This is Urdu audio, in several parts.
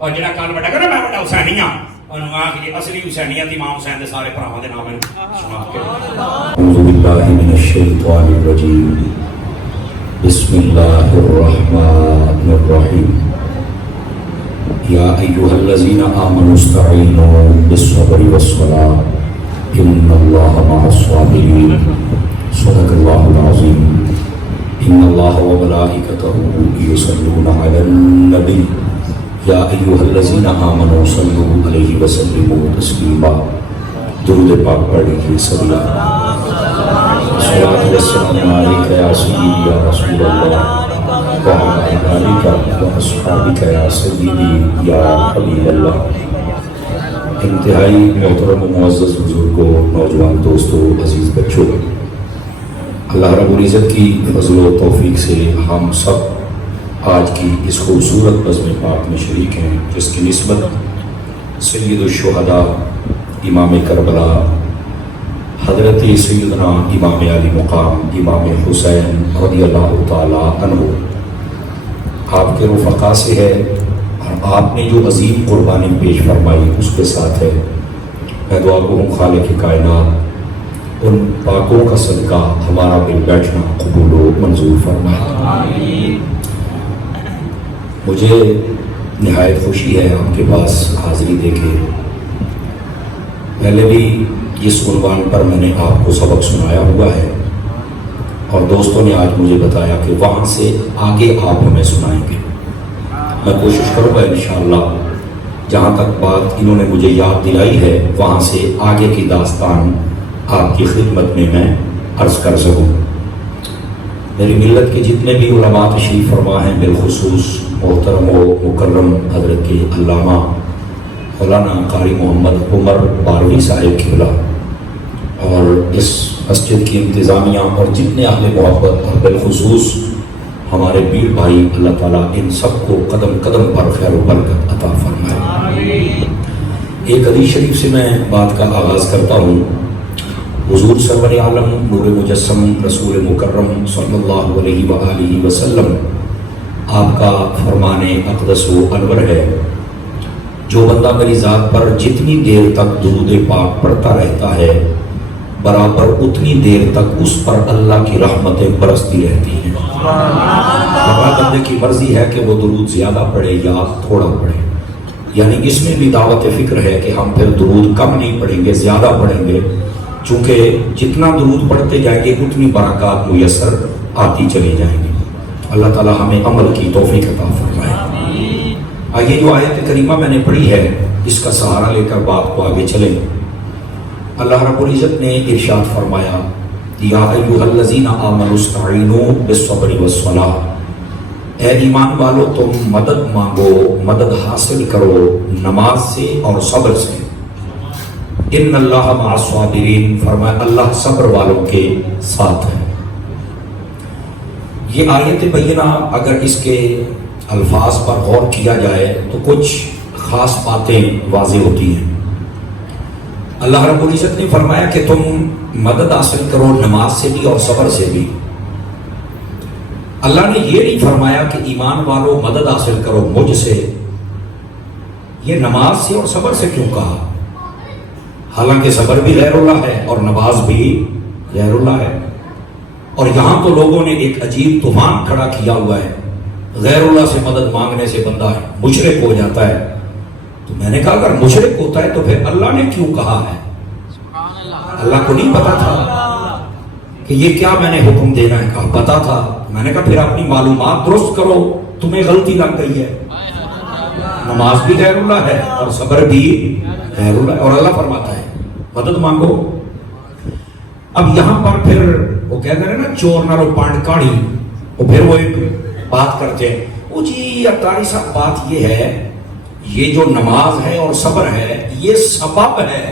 اور جڑا کل بڑا کہ میں بڑا حسینی ہاں انہوں آ کے اصلی حسینیت امام حسین دے سارے بھراواں دے نام سنا کے اعوذ باللہ من الشیطان الرجیم بسم اللہ الرحمن الرحیم یا ایھا الذین آمنوا استعینوا بالصبر والصلاۃ ان اللہ مع الصابرین صدق اللہ العظیم ان اللہ وملائکتہ یصلون علی النبی یا ایھا الذین آمنوا صلوا علیہ وسلموا تسلیما درود پاک پڑھ لیجیے سبھی صلوات والسلام علیک یا سیدی یا رسول اللہ وعلی آلک واصحابک یا سیدی یا حبیب اللہ۔ انتہائی محترم و معزز بزرگوں، نوجوان دوستوں، عزیز بچوں، اللہ رب العزت کی فضل و توفیق سے ہم سب آج کی اس خوبصورت بزم پاک میں شریک ہیں جس کی نسبت سید الشہداء امام کربلا حضرت سیدنا امام علی مقام امام حسین رضی اللہ تعالی عنہ آپ کے رفقا سے ہے، اور آپ نے جو عظیم قربانی پیش فرمائی اس کے ساتھ ہے۔ میں دعا کروں خالق کائنات ان پاکوں کا صدقہ ہمارا مل بیٹھنا قبول و منظور فرمائے۔ مجھے نہایت خوشی ہے آپ کے پاس حاضری دے کے۔ پہلے بھی اس عنوان پر میں نے آپ کو سبق سنایا ہوا ہے، اور دوستوں نے آج مجھے بتایا کہ وہاں سے آگے آپ ہمیں سنائیں گے۔ میں کوشش کروں گا انشاءاللہ جہاں تک بات انہوں نے مجھے یاد دلائی ہے وہاں سے آگے کی داستان آپ کی خدمت میں عرض کر سکوں۔ میری ملت کے جتنے بھی علماء تشریف فرما ہیں، بالخصوص محترم و مکرم حضرت کے علامہ مولانا قاری محمد عمر باروی صاحب قبلہ، اور اس مسجد کی انتظامیہ اور جتنے اہل محبت، اور بالخصوص ہمارے پیر بھائی، اللہ تعالیٰ ان سب کو قدم قدم پر خیر و برکت عطا فرمائے۔ ایک حدیث شریف سے میں بات کا آغاز کرتا ہوں۔ حضور سرور عالم نور مجسم رسول مکرم صلی اللہ علیہ وآلہ وسلم آپ کا فرمان اقدس و انور ہے، جو بندہ میری ذات پر جتنی دیر تک درود پاک پڑھتا رہتا ہے برابر اتنی دیر تک اس پر اللہ کی رحمتیں برستی رہتی ہیں۔ ہمارا بندے کی مرضی ہے کہ وہ درود زیادہ پڑھے یا تھوڑا پڑھے، یعنی اس میں بھی دعوت فکر ہے کہ ہم پھر درود کم نہیں پڑھیں گے، زیادہ پڑھیں گے، چونکہ جتنا درود پڑھتے جائیں گے اتنی برکات میسر آتی چلی جائیں گی۔ اللہ تعالیٰ ہمیں عمل کی توفیق عطا فرمائے۔ آئیے جو آیت کریمہ میں نے پڑھی ہے اس کا سہارا لے کر بات کو آگے چلیں۔ اللہ رب العزت نے ارشاد فرمایا، یا ایھا الذین آمنوا استعینوا بالصبر والصلاۃ، اے ایمان والو تم مدد مانگو، مدد حاصل کرو نماز سے اور صبر سے۔ ان اللہ مع الصابرین، فرمایا اللہ صبر والوں کے ساتھ ہے۔ یہ آیت بینہ اگر اس کے الفاظ پر غور کیا جائے تو کچھ خاص باتیں واضح ہوتی ہیں۔ اللہ رب العزت نے فرمایا کہ تم مدد حاصل کرو نماز سے بھی اور صبر سے بھی۔ اللہ نے یہ نہیں فرمایا کہ ایمان والو مدد حاصل کرو مجھ سے، یہ نماز سے اور صبر سے کیوں کہا؟ حالانکہ صبر بھی غیر اللہ ہے اور نماز بھی غیر اللہ ہے، اور یہاں تو لوگوں نے ایک عجیب طوفان کھڑا کیا ہوا ہے، غیر اللہ سے مدد مانگنے سے بندہ مشرک ہو جاتا ہے۔ تو میں نے کہا اگر مشرک ہوتا ہے تو پھر اللہ نے کیوں کہا ہے؟ اللہ کو نہیں پتا تھا کہ یہ کیا میں نے حکم دینا ہے؟ کہا پتا تھا۔ میں نے کہا پھر اپنی معلومات درست کرو، تمہیں غلطی لگ گئی ہے، نماز بھی غیر اللہ ہے اور صبر بھی غیر اللہ ہے، اور اللہ فرماتا ہے مدد مانگو۔ اب یہاں پر پھر وہ کہتے ہیں نا چور نہ رو پانڈ کاڑی، اور پھر وہ ایک بات کرتے ہیں، وہ جی اطاری صاحب بات یہ ہے، یہ جو نماز ہے اور صبر ہے یہ سبب ہے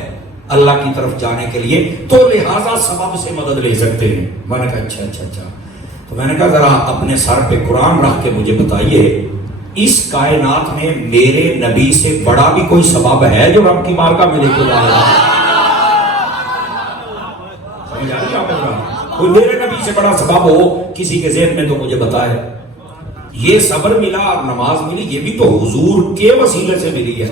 اللہ کی طرف جانے کے لیے، تو لہٰذا سبب سے مدد لے سکتے ہیں۔ میں نے کہا اچھا، تو میں نے کہا ذرا اپنے سر پہ قرآن رکھ کے مجھے بتائیے اس کائنات میں میرے نبی سے بڑا بھی کوئی سبب ہے جو رب کی بارگاہ میں لے کے جا رہا ہے؟ سمجھ آ رہی ہے آپ کو؟ کوئی میرے نبی سے بڑا سبب ہو کسی کے ذہن میں تو مجھے بتائے۔ یہ صبر ملا اور نماز ملی، یہ بھی تو حضور کے وسیلے سے ملی ہے۔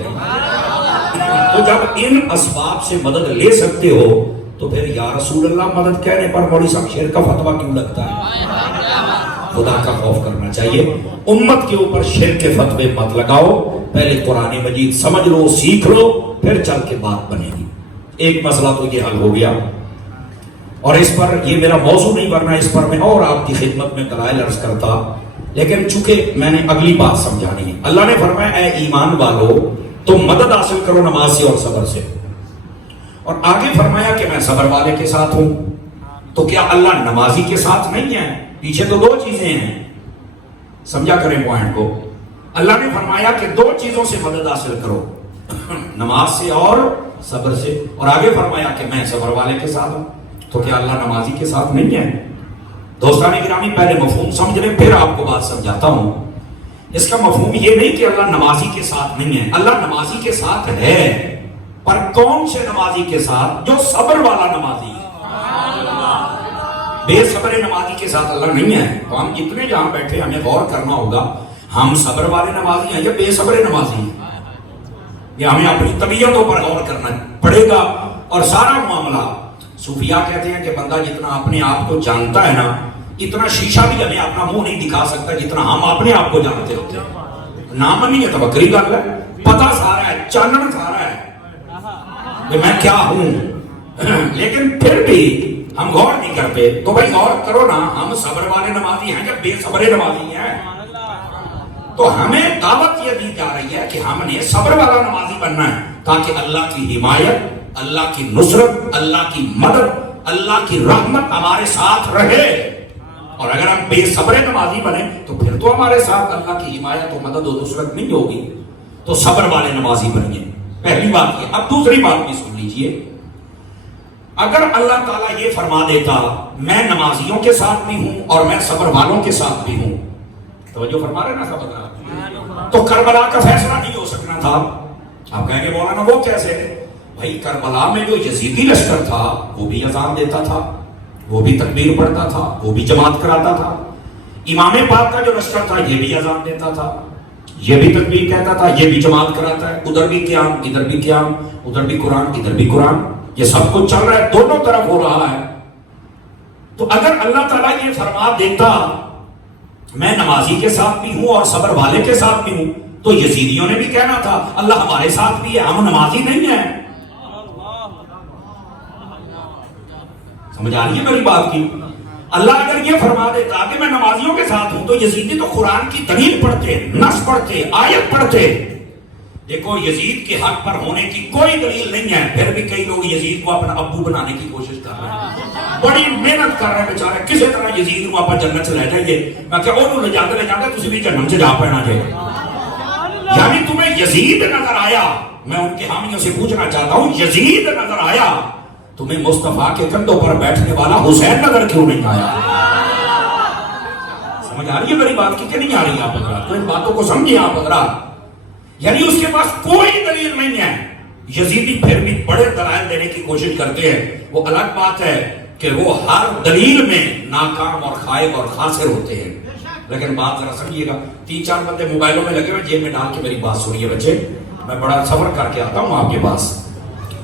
تو جب ان اسباب سے مدد لے سکتے ہو تو پھر یا رسول اللہ مدد کہنے پر مولوی صاحب شیر کا فتویٰ کیوں لگتا ہے؟ خدا کا خوف کرنا چاہیے۔ امت کے اوپر شیر کے فتوے مت لگاؤ، پہلے قرآن مجید سمجھ لو، سیکھ لو، پھر چل کے بات بنے گی۔ ایک مسئلہ تو یہ حل ہو گیا، اور اس پر یہ میرا موضوع نہیں، ورنہ اس پر میں اور آپ کی خدمت میں دلائل عرض کرتا، لیکن چونکہ میں نے اگلی بات سمجھانی ہے۔ اللہ نے فرمایا اے ایمان والو تم مدد حاصل کرو نماز سے اور صبر سے، اور آگے فرمایا کہ میں صبر والے کے ساتھ ہوں۔ تو کیا اللہ نمازی کے ساتھ نہیں ہے؟ پیچھے تو دو چیزیں ہیں، سمجھا کریں پوائنٹ کو۔ اللہ نے فرمایا کہ دو چیزوں سے مدد حاصل کرو، نماز سے اور صبر سے، اور آگے فرمایا کہ میں صبر والے کے ساتھ ہوں۔ تو کیا اللہ نمازی کے ساتھ نہیں ہے؟ دوستان گرامی پہلے مفہوم سمجھ لیں، پھر آپ کو بات سمجھاتا ہوں۔ اس کا مفہوم یہ نہیں کہ اللہ نمازی کے ساتھ نہیں ہے، اللہ نمازی کے ساتھ ہے، پر کون سے نمازی کے ساتھ؟ جو صبر والا نمازی ہے۔ بے صبر نمازی کے ساتھ اللہ نہیں ہے۔ تو ہم جتنے جہاں بیٹھے ہمیں غور کرنا ہوگا، ہم صبر والے نمازی ہیں یا بے صبر نمازی ہیں؟ یہ ہمیں اپنی طبیعتوں پر غور کرنا پڑے گا۔ اور سارا معاملہ، صوفیاء کہتے ہیں کہ بندہ جتنا اپنے آپ کو جانتا ہے نا، اتنا شیشہ بھی ہمیں اپنا منہ نہیں دکھا سکتا جتنا ہم اپنے آپ کو جانتے ہوتے ہیں۔ نام نہیں ہے تو بکری گل ہے، پتہ سارا ہے، چانن سارا ہے کہ میں کیا ہوں، لیکن پھر بھی ہم غور نہیں کرتے۔ تو بھائی غور کرو نا، ہم صبر والے نمازی ہیں یا بے صبر نمازی ہیں؟ تو ہمیں دعوت یہ دی جا رہی ہے کہ ہم نے صبر والا نمازی بننا ہے، تاکہ اللہ کی حمایت، اللہ کی نصرت، اللہ کی مدد، اللہ کی رحمت ہمارے ساتھ رہے۔ اور اگر ہم بے صبر نمازی بنے تو پھر تو ہمارے ساتھ اللہ کی حمایت و مدد و نصرت نہیں ہوگی۔ تو صبر والے نمازی بنیے، پہلی بات یہ۔ اب دوسری بات بھی سن لیجئے، اگر اللہ تعالیٰ یہ فرما دیتا میں نمازیوں کے ساتھ بھی ہوں اور میں صبر والوں کے ساتھ بھی ہوں، توجہ فرما رہے نا سب، تو کربلا کا فیصلہ نہیں ہو سکنا تھا۔ آپ کہیں گے مولانا وہ کیسے؟ بھائی کربلا میں جو یزیدی لشکر تھا وہ بھی اذان دیتا تھا، وہ بھی تکبیر پڑھتا تھا، وہ بھی جماعت کراتا تھا۔ امام پاک کا جو لشکر تھا یہ بھی اذان دیتا تھا، یہ بھی تکبیر کہتا تھا، یہ بھی جماعت کراتا ہے، ادھر بھی قیام ادھر بھی قیام، ادھر بھی قرآن ادھر بھی قرآن، یہ سب کچھ چل رہا ہے، دونوں طرف ہو رہا ہے۔ تو اگر اللہ تعالیٰ یہ فرما دیتا میں نمازی کے ساتھ بھی ہوں اور صبر والے کے ساتھ بھی ہوں، تو یزیدیوں نے بھی کہنا تھا اللہ ہمارے ساتھ بھی ہے، ہم نمازی نہیں ہیں۔ سمجھ آ رہی ہے میری بات کی؟ اللہ اگر یہ فرما دیتا کہ میں نمازیوں کے ساتھ ہوں، تو یزیدی تو قرآن کی دلیل پڑھتے، نص پڑھتے، آیت پڑھتے۔ دیکھو یزید کے حق پر ہونے کی کوئی دلیل نہیں ہے، پھر بھی کئی لوگ یزید کو اپنا ابو بنانے کی کوشش کر رہے ہیں، بڑی محنت کر رہے ہیں بیچارے، کسی طرح یزید کو آپ جنت سے لے جائیے۔ میں کہ انہوں لے جاتے تسی بھی جنم سے جا پہنا جائے۔ یعنی تمہیں یزید نظر آیا، میں ان کے حامیوں سے پوچھنا چاہتا ہوں، یزید نظر آیا، تمہیں مصطفیٰ کے کندھوں پر بیٹھنے والا حسین نظر کیوں نہیں آیا؟ سمجھ آ رہی ہے میری بات کی کہ نہیں آ رہی ہے آپ حضرات؟ تو ان باتوں کو سمجھیں آپ حضرات۔ یعنی اس کے پاس کوئی دلیل نہیں ہے، یزیدی پھر بھی بڑے دلائل دینے کی کوشش کرتے ہیں۔ وہ الگ بات ہے کہ وہ ہر دلیل میں ناکام اور خائب اور خاسر ہوتے ہیں۔ لیکن بات ذرا سمجھیے گا، 3-4 بندے موبائلوں میں لگے ہوئے، جیب میں ڈال کے میری بات سنیے بچے، میں بڑا سفر کر کے آتا ہوں آپ کے پاس،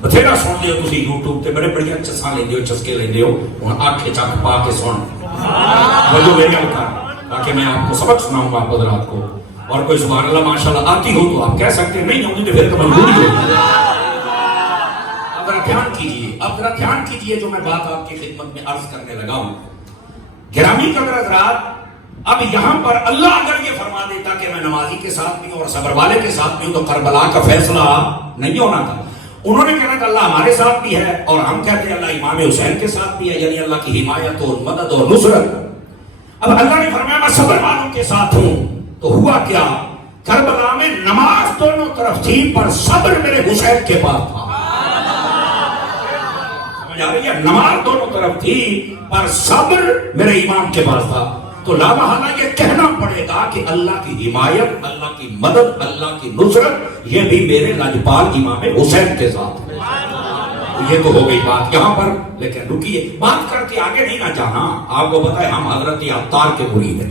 بتھیرا سن لیو تسی یوٹیوب تے بڑے بڑے چساں لیندے ہو، چسکے لیندے ہو، ہن آنکھیں چک پا کے سن، وجہ میری گل کر، تاکہ میں آپ کو سبق سناؤں آپ حضرات کو۔ اور کوئی سبحان اللہ ماشاءاللہ آتی ہو تو آپ کہہ سکتے ہیں، نہیں ہوتی تو پھر تو مجبوری ہوگی۔ اب ذرا دھیان کیجئے، اب ذرا دھیان کیجئے جو میں بات آپ کی خدمت میں عرض کرنے لگا ہوں۔ گرامی قدر حضرات، اب یہاں پر اللہ اگر یہ فرما دیتا کہ میں نمازی کے ساتھ بھی ہوں اور صبر والے کے ساتھ بھی ہوں، تو کربلا کا فیصلہ نہیں ہونا تھا۔ انہوں نے کہنا کہ اللہ ہمارے ساتھ بھی ہے، اور ہم کہتے ہیں اللہ امام حسین کے ساتھ بھی ہے، یعنی اللہ کی حمایت اور مدد اور نصرت۔ اب اللہ نے فرمایا میں صبر والوں کے ساتھ ہوں، تو ہوا کیا؟ کربلا میں نماز دونوں طرف تھی، پر صبر میرے حسین کے پاس تھا۔ سمجھ آ رہی ہے؟ نماز دونوں طرف تھی، پر صبر میرے امام کے پاس تھا۔ تو لا محالہ یہ کہنا پڑے گا کہ اللہ کی حمایت، اللہ کی مدد، اللہ کی نصرت یہ بھی میرے لاجپال امام حسین کے ساتھ ہے۔ یہ تو ہو گئی بات یہاں پر، لیکن رکیے، بات کر کے آگے نہیں نہ جانا۔ آپ کو پتہ ہے ہم حضرت عطار کے مرید ہیں،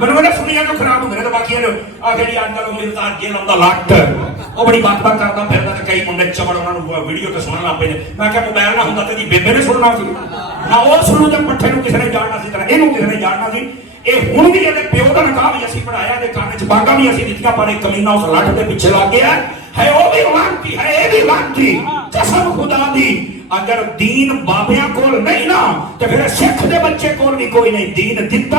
ਮੈਨੂੰ ਕਹਿੰਦਾ ਸੁਣੀਆਂ ਜੋ ਖਰਾਬ ਹੁੰਦੇ ਨੇ ਤੇ ਬਾਕੀਆਂ ਨੂੰ ਆ ਜਿਹੜੀ ਅੱਜ ਕੱਲ੍ਹ ਮਿਲਦਾ ਜੇ ਲਾਉਂਦਾ ਲੱਟ ਉਹ ਬੜੀ ਬਾਤ ਕਰਦਾ ਫਿਰਦਾ ਤੇ ਕਈ ਮੁੰਡੇ ਚਵੜ ਉਹਨਾਂ ਨੂੰ ਵੀਡੀਓ ਤੇ ਸੁਣਨ ਲੱਗ ਪਏ ਨੇ। ਮੈਂ ਕਿਹਾ ਮੋਬਾਈਲ ਨਾ ਹੁੰਦਾ ਤੇ ਦੀ ਬੇਬੇ ਨੇ ਸੁਣਨਾ ਸੀ ਨਾ ਉਹ ਸੁਣੂ ਤੇ ਪੱਠੇ ਨੂੰ ਕਿਸੇ ਨੇ ਜਾਣਨਾ ਸੀ, ਤਾਂ ਇਹਨੂੰ ਕਿਸੇ ਨੇ ਜਾਣਨਾ ਸੀ। ਇਹ ਹੁਣ ਵੀ ਇਹਦੇ ਪਿਓ ਦਾ ਨਿਕਾਹ ਵੀ ਅਸੀਂ ਪੜਾਇਆ ਤੇ ਕੰਨ 'ਚ ਬਾਗਾ ਵੀ ਅਸੀਂ ਦਿੱਤੀਆਂ, ਪਰ ਇਹ ਕਮੀਨਾ ਉਸ ਲੱਟ ਦੇ ਪਿੱਛੇ ਲੱਗ ਗਿਆ ਹੈ। ਉਹ ਵੀ ਲਾਂਤੀ ਹੈ, ਇਹ ਵੀ ਲਾਂਤੀ। ਕਸਮ ਖੁਦਾ ਦੀ ਅਗਰ ਦੀਨ ਬਾਬਿਆਂ ਕੋਲ ਨਹੀਂ ਨਾ ਤੇ ਫਿਰ ਸਿੱਖ ਦੇ ਬੱਚੇ ਕੋਲ ਵੀ ਕੋਈ ਨਹੀਂ। ਦੀਨ ਦਿੱਤਾ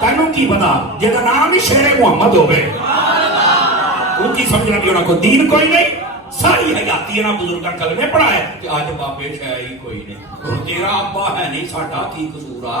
ਤੈਨੂੰ ਕੀ ਪਤਾ ਜਿਹਦਾ ਨਾਮ ਹੀ ਸ਼ੇਰੇ ਮੁਹੰਮਦ ਹੋਵੇ ਉਹ ਕੀ ਸਮਝਣਾ ਵੀ ਉਹਨਾਂ ਕੋਲ ਦੀਨ ਕੋਈ ਨਹੀਂ। ਸਾਰੀ ਹਯਾਤੀ ਇਹਨਾਂ ਬਜ਼ੁਰਗਾਂ ਕਲਮੇ ਪੜਾਏ ਕਿ ਅੱਜ ਬਾਬੇ ਹੈ ਹੀ ਕੋਈ ਨਹੀਂ। ਹੁਣ ਤੇਰਾ ਅੱਬਾ ਹੈ ਨਹੀਂ, ਸਾਡਾ ਕੀ ਕਸੂਰ ਆ।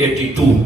82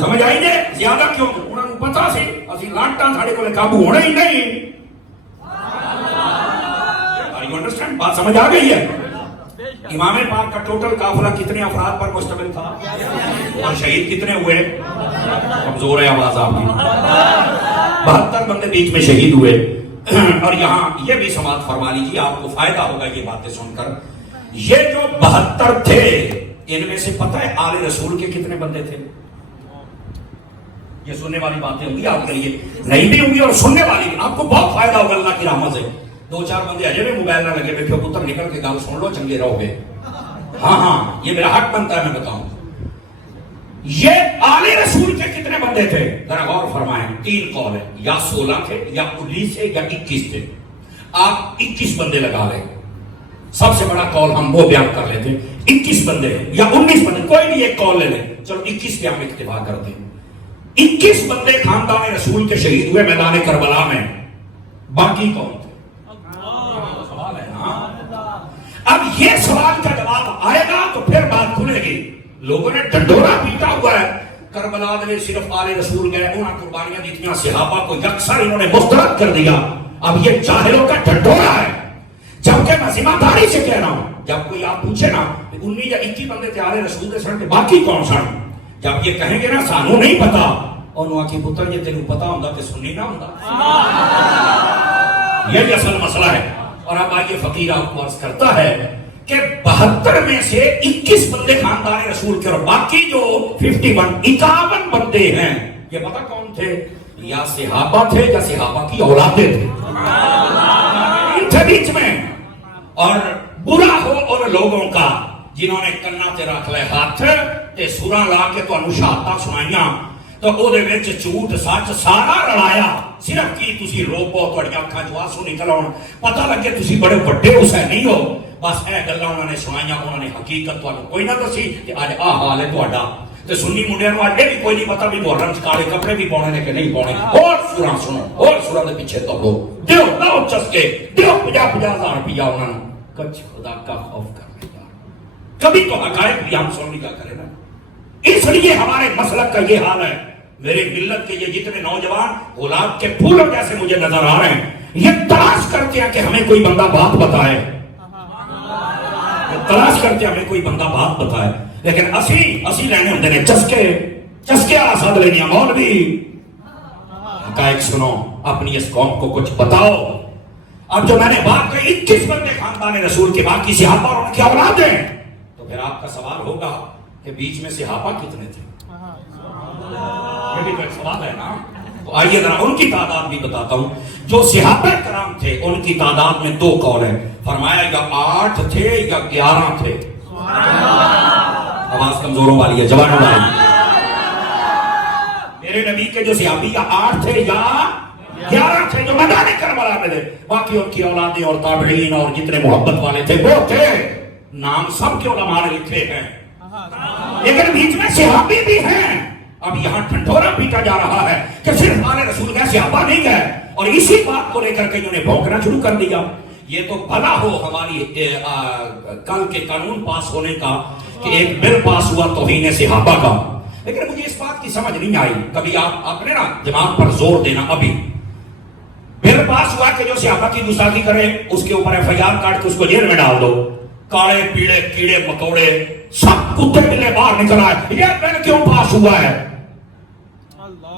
سمجھ آئی نے زیادہ کیوں انہوں نے پتا سی اسی لانٹا ساڑے کو قابو ہونا ہی نہیں. You understand? بات سمجھ آ گئی ہے. امام پاک کا ٹوٹل قافلہ کتنے افراد پر مشتمل تھا اور شہید کتنے ہوئے؟ کمزور ہے آواز آپ کی. 72 بندے بیچ میں شہید ہوئے. اور یہاں یہ بھی سماعت فرما لیجیے, آپ کو فائدہ ہوگا یہ باتیں سن کر. یہ جو 72 تھے ان میں سے پتہ ہے آل رسول کے کتنے بندے تھے؟ یہ سننے والی باتیں ہوں گی آپ کے لیے, نہیں بھی ہوں گی اور سننے والی بھی. آپ کو بہت فائدہ ہوگا اللہ کی رحمت سے. 2-4 بندے اجے میں موبائل نہ لگے بیٹھے پتر نکل کے گال سن لو چنگے رہو گے. ہاں یہ میرا حق بنتا ہے میں بتاؤں. یہ آل رسول کے کتنے بندے تھے ذرا غور فرمائیں. 3 قول ہے, یا 16 تھے یا 19 تھے یا 21 تھے. آپ 21 بندے لگا لیں. سب سے بڑا قول ہم وہ بیان کر لیتے 21 بندے یا 19 بندے, کوئی بھی ایک قول لے لیں. چلو 21 پہ ہم اکتفا کرتے ہیں. 21 بندے خاندان رسول کے شہید ہوئے میدان کربلا میں. باقی کون تھے؟ سوال ہے نا. اب یہ سوال کا جواب آئے گا تو پھر بات کھلے گی. لوگوں نے ڈنڈورا پیٹا ہوا ہے کربلا میں صرف آل رسول گئے, انہاں قربانیاں دیتیاں, صحابہ کو یکسر انہوں نے مسترد کر دیا. اب یہ جاہلوں کا ڈنڈورا ہے. جبکہ میں ذمہ داری سے کہہ رہا ہوں, جب کوئی آپ پوچھے نا 19 یا 21 بندے تھے آل رسول دے سن کے باقی کون سن, جب یہ کہیں گے نا سانو نہیں پتا, انہوں کی پتر یہ تینوں پتا ہوں کہ سنی نہ ہوں. یہ اصل مسئلہ ہے. اور اب آئیے فقیر آپ کو عرض کرتا ہے کہ 72 میں سے 21 بندے خاندان رسول کے, اور باقی جو 51 بندے ہیں یہ پتا کون تھے؟ یا صحابہ تھے یا صحابہ کی اولادیں تھے. ان تھے بیچ میں. اور برا ہو ان لوگوں کا جنہوں نے کنا تے رکھ لے ہاتھ تے سراں لا کے تانوں شہادتاں سنائیاں تو او دے وچ جھوٹ سچ سارا رلایا, صرف کی تسی روپو تہاڈیاں اکھاں چوں آنسو نکل آون, پتہ لگے تسی بڑے وڈے حسینی ہو. بس اے گلاں انہوں نے سنائیاں, انہوں نے حقیقت تانوں کوئی نہ دسی کہ اج آ حال ہے تہاڈا. تے سنی منڈیاں نوں اج بھی کوئی نہیں پتہ بھی محرم کالے کپڑے بھی پاਉਣੇ نے کہ نہیں پاਉنے. اور سوراں سنو, اور سوراں دے پیچھے توڑو, دیو لاؤ چسکے, دیو 50,000 روپیہ انہاں نوں. کچھ خدا کا خوف کر لیا. کبھی تو حقائق بھی ہم سننے کا کرے نا. اس لیے ہمارے مسلک کا یہ حال ہے. میرے ملت کے یہ جتنے نوجوان گلاب کے پھولوں جیسے مجھے نظر آ رہے ہیں, یہ تلاش کرتے ہیں کہ ہمیں کوئی بندہ بات بتائے, تلاش کرتے ہیں ہمیں کوئی بندہ بات بتائے. لیکن اسی لینے ہوندے نے چسکے آساد لینیاں. مولوی حقائق سنو, اپنی اس قوم کو کچھ بتاؤ. اب جو میں نے بات کہی 21 بندے خاندان رسول کے, باقی صحابہ اور ان کی اولادیں, تو پھر آپ کا سوال ہوگا کہ بیچ میں صحابہ کتنے تھے؟ یہ بھی کوئی سوال ہے نا. تو آئیے ذرا ان کی تعداد بھی بتاتا ہوں. جو صحابہ کرام تھے ان کی تعداد میں 2 قول ہیں. فرمایا یا 8 تھے یا 11 تھے. آواز کمزوروں والی ہے, جوانوں والی. میرے نبی کے جو صحابی یا 8 تھے یا 11 تھے جو میدان کربلا میں تھے. باقی ان کی اولادیں اور تابعین اور جتنے محبت والے تھے وہ تھے. نام سب کے علماء نے لکھے ہیں, لیکن بیچ میں صحابی بھی ہیں. اب یہاں ٹھنڈورا پیٹا جا رہا ہے کہ صرف آل رسول گئے, صحابہ نہیں گئے, اور اسی بات کو لے کر کے انہوں نے بھونکنا شروع کر دیا. یہ تو بھلا ہو ہماری کل کے قانون پاس ہونے کا کہ ایک بل پاس ہوا توہین صحابہ کا, لیکن مجھے اس بات کی سمجھ نہیں آئی. کبھی آپ نے نا دماغ پر زور دینا. ابھی بل پاس ہوا کہ جو صحابہ کی گستاخی کرے اس کے اوپر FIR کاٹ کے اس کو جیل میں ڈال دو. کاڑے پیڑے کیڑے مکوڑے سب کتے بلے باہر نکل آئے. یہ بل کیوں پاس ہوا ہے؟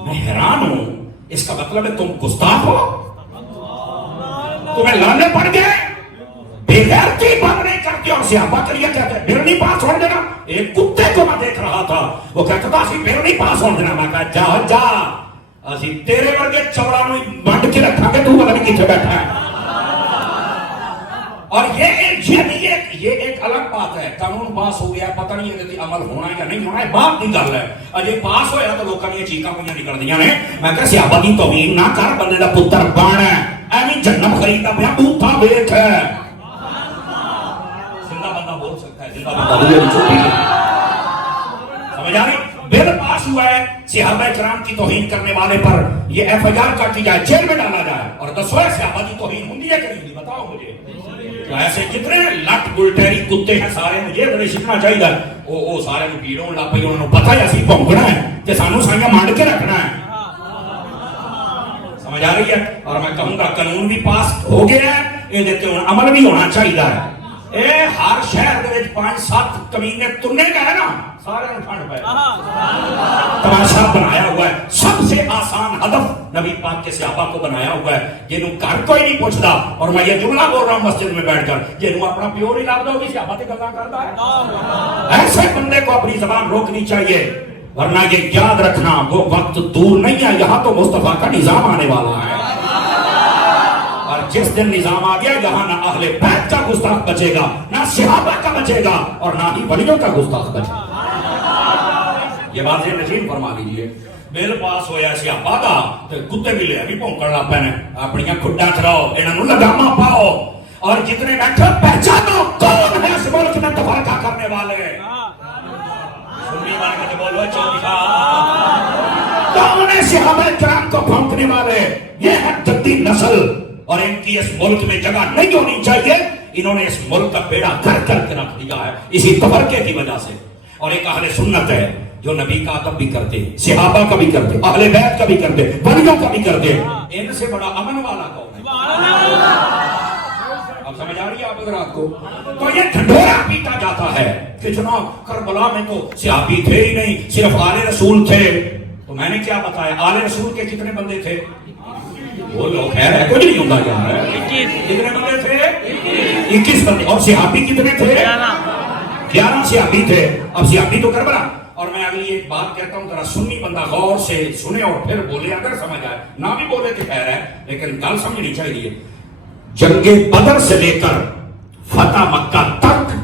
میں حیران ہوں. اس کا مطلب ہے تم گستاخ ہو, تمہیں لانے پڑ گئے, بغیرتی بات نہیں کرتے اور صحابہ کے لیے کہتے ہیں بل نہیں پاس ہو دینا. ایک کتے کو میں دیکھ رہا تھا وہ کہتا تھا اسی بل نہیں پاس ہو دینا. میں کہا جا اسی تیرے ورگے چوڑا نو بانٹ کے رکھا کہ تو پتہ نہیں کتنے بیٹھا ہے. اور یہ ایک الگ بات ہے. قانون پاس ہو گیا, پتہ نہیں ہے عمل ہونا یا نہیں ہونا ہے, بات کی گل ہے. اجے پاس ہویا تو لوکاں دی چیخاں پہ نکل دیاں نے. میں کہا صحابہ دی توہین نہ کر, بندے دا پتر بن ہے, ایویں جنم خریدا پیا بوتھا ویکھ ہے. زندہ بندہ بول سکتا ہے, زندہ بندہ بولے چھوٹی سمجھ آ رہی. بل پاس ہوا ہے صحابہ کرام کی توہین کرنے والے پر یہ FIR کاٹی جائے, جیل میں ڈالا جائے. اور دسو صحابہ کی توہین ہوندی ہے کہ نہیں ہوندی؟ بتاؤ مجھے. ایسے کتنے لٹ گلٹیری کتے ہیں سارے, مجھے بڑے سیکھنا چاہیے. وہ سارے پیڑوں لا پئی, انہوں نے پتہ ہے اسی بھونکنا ہے. تے سانو سائیاں مانڈ کے رکھنا ہے. سمجھ آ رہی ہے؟ اور میں کہوں گا قانون بھی پاس ہو گیا ہے, یہ دیتے ہوں عمل بھی ہونا چاہیے ہے. اے ہر شہر دے وچ 5-7 کمینے تنے گئے نا, سارے ٹھنڈ پے تماشا بنایا ہوا ہے. سب سے آسان ہدف نبی پاک کے صحابہ کو بنایا ہوا ہے, جنہوں گھر کوئی نہیں پوچھتا. اور میں یہ جملہ بول رہا ہوں مسجد میں بیٹھ کر, جنہوں اپنا پیو نہیں لگتا وہ بھی صحابہ سے گلاں کرتا ہے. ایسے بندے کو اپنی زبان روکنی چاہیے, ورنہ یہ یاد رکھنا وہ وقت دور نہیں ہے, یہاں تو مصطفیٰ کا نظام آنے والا ہے. اور جس دن نظام آ گیا یہاں نہ اہل بیت کا گستاخ بچے گا, نہ صحابہ کا بچے گا, اور نہ ہی ولیوں کا گستاخ بچے گا. یہ بات نشین فرما لیجیے. بل پاس ہویا صحابہ دا تے کتے بھی لے بھی پونکڑ لا پے نے, اپنی کھڈا چراؤ, انہاں نوں لگاما پاؤ, اور جتنے بیٹھے پہچانو کون ہے اس ملک میں تفرقہ کرنے والے. سنی بات کے بولو چوکا کون ہے صحابہ کرام کو پھونکنے والے. یہ ہے جدید نسل, اور ان کی اس ملک میں جگہ نہیں ہونی چاہیے. انہوں نے اس ملک کا بیڑا گھر کر کے رکھ دیا ہے اسی تفرقے کی وجہ سے. اور ایک اہل سنت ہے جو نبی کا ادب بھی کرتے, صحابہ کا بھی کرتے, اہل بیت کا بھی کرتے, ولیوں کا بھی کرتے. ان سے بڑا امن والا کون ہے؟ اب سمجھ آ رہی ہے آپ حضرات کو؟ تو یہ ڈھنڈورا پیٹا جاتا ہے کہ جناب کربلا میں تو صحابی تھے ہی نہیں, صرف آل رسول تھے. تو میں نے کیا بتایا, آل رسول کے کتنے بندے تھے؟ وہ لوگ خیر ہے, کچھ نہیں ہوتا یار. کتنے بندے تھے؟ 21 بندے. اور صحابی کتنے تھے؟ 11 صحابی تھے. اب صحابی تو کربلا. اور میں اگلی ایک بات کہتا ہوں, ذرا سنی بندہ غور سے سنے اور پھر بولے, اگر سمجھ آئے, نہ بھی بولے تو خیر ہے, لیکن گل سمجھنی چاہیے. جنگ بدر سے لے کر فتح مکہ تک,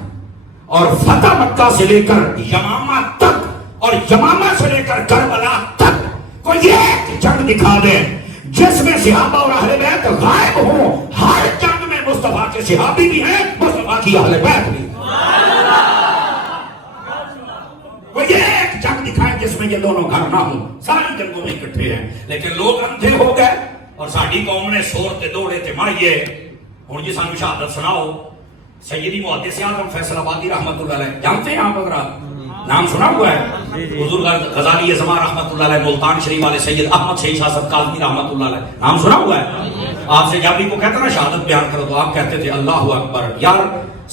اور فتح مکہ سے لے کر یمامہ تک, اور یمامہ سے لے کر کربلا تک کوئی ایک جنگ دکھا دے جس میں صحابہ اور اہل بیت غائب ہوں. ہر جنگ میں مصطفیٰ کے صحابی بھی ہیں, مصطفیٰ کی اہل بیت بھی. وہ یہ ایک جنگ دکھائے جس میں یہ دونوں گھر نہ ہوں. ساری جنگوں میں اکٹھے ہیں, لیکن لوگ اندھے ہو گئے. اور ساری قوم نے سور تے دوڑے تے مائیے. ہوں جی سانو شہادت سناؤ. سیدی محدث اعظم فیصل آبادی رحمت اللہ علیہ, جانتے ہیں آپ حضرات؟ نام سنا ہوا ہے؟ حضور غزالی زمان رحمت اللہ علیہ, ملتان شریف والے سید احمد شہید شاہ صاحب کاظمی رحمت اللہ علیہ, نام سنا ہوا ہے؟ آپ سے جب بھی کو کہتا نا شہادت بیان کرو تو آپ کہتے تھے اللہ اکبر. یار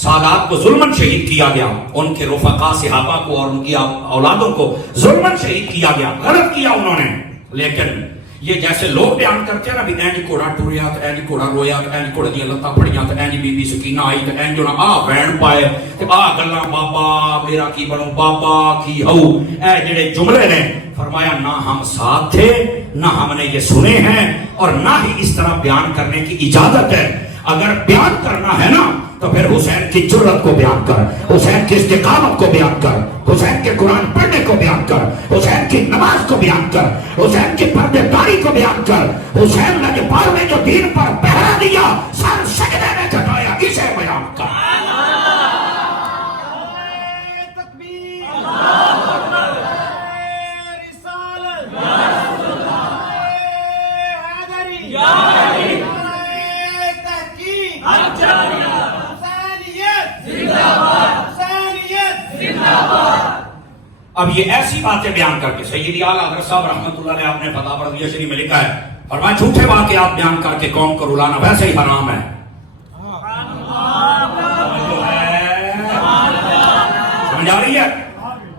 سادات کو ظلمن شہید کیا گیا, ان کے رفقا صحابہ کو اور ان کی اولادوں کو ظلمن شہید کیا گیا, غلط کیا انہوں نے. لیکن یہ جیسے لوگ بیان کرتے ہیں نا, بھی اینج گھوڑا ٹریا تو اینج گھوڑا رویا تو اینج گھوڑے دیا لتاں پھڑیاں تو اینج بی بی سکینہ آئی تو اینج جو آ بہن پائے تو آ گلاں بابا میرا کی بنو بابا کی ہو, اے جڑے جملے نے فرمایا نہ ہم ساتھ تھے, نہ ہم نے یہ سنے ہیں, اور نہ ہی اس طرح بیان کرنے کی اجازت ہے. اگر بیان کرنا ہے نا تو پھر حسین کی جرت کو بیان کر, حسین کی استقامت کو بیان کر, حسین کے قرآن پڑھنے کو بیان کر, حسین کی نماز کو بیان کر, حسین کی پردے داری کو بیان کر, حسین لجپال نے جو دین پر پہرا دیا سر سجدے میں جھکایا, اسے بیان کر. اب یہ ایسی باتیں بیان کر کے سیدی اعلیٰ حضرت صاحب رحمت اللہ علیہ آپ نے فتح برضیہ شریف میں لکھا ہے, فرمایا جھوٹے واقعات بیان کر کے قوم کو رلانا ویسے ہی حرام ہے. سمجھ آ رہی ہے؟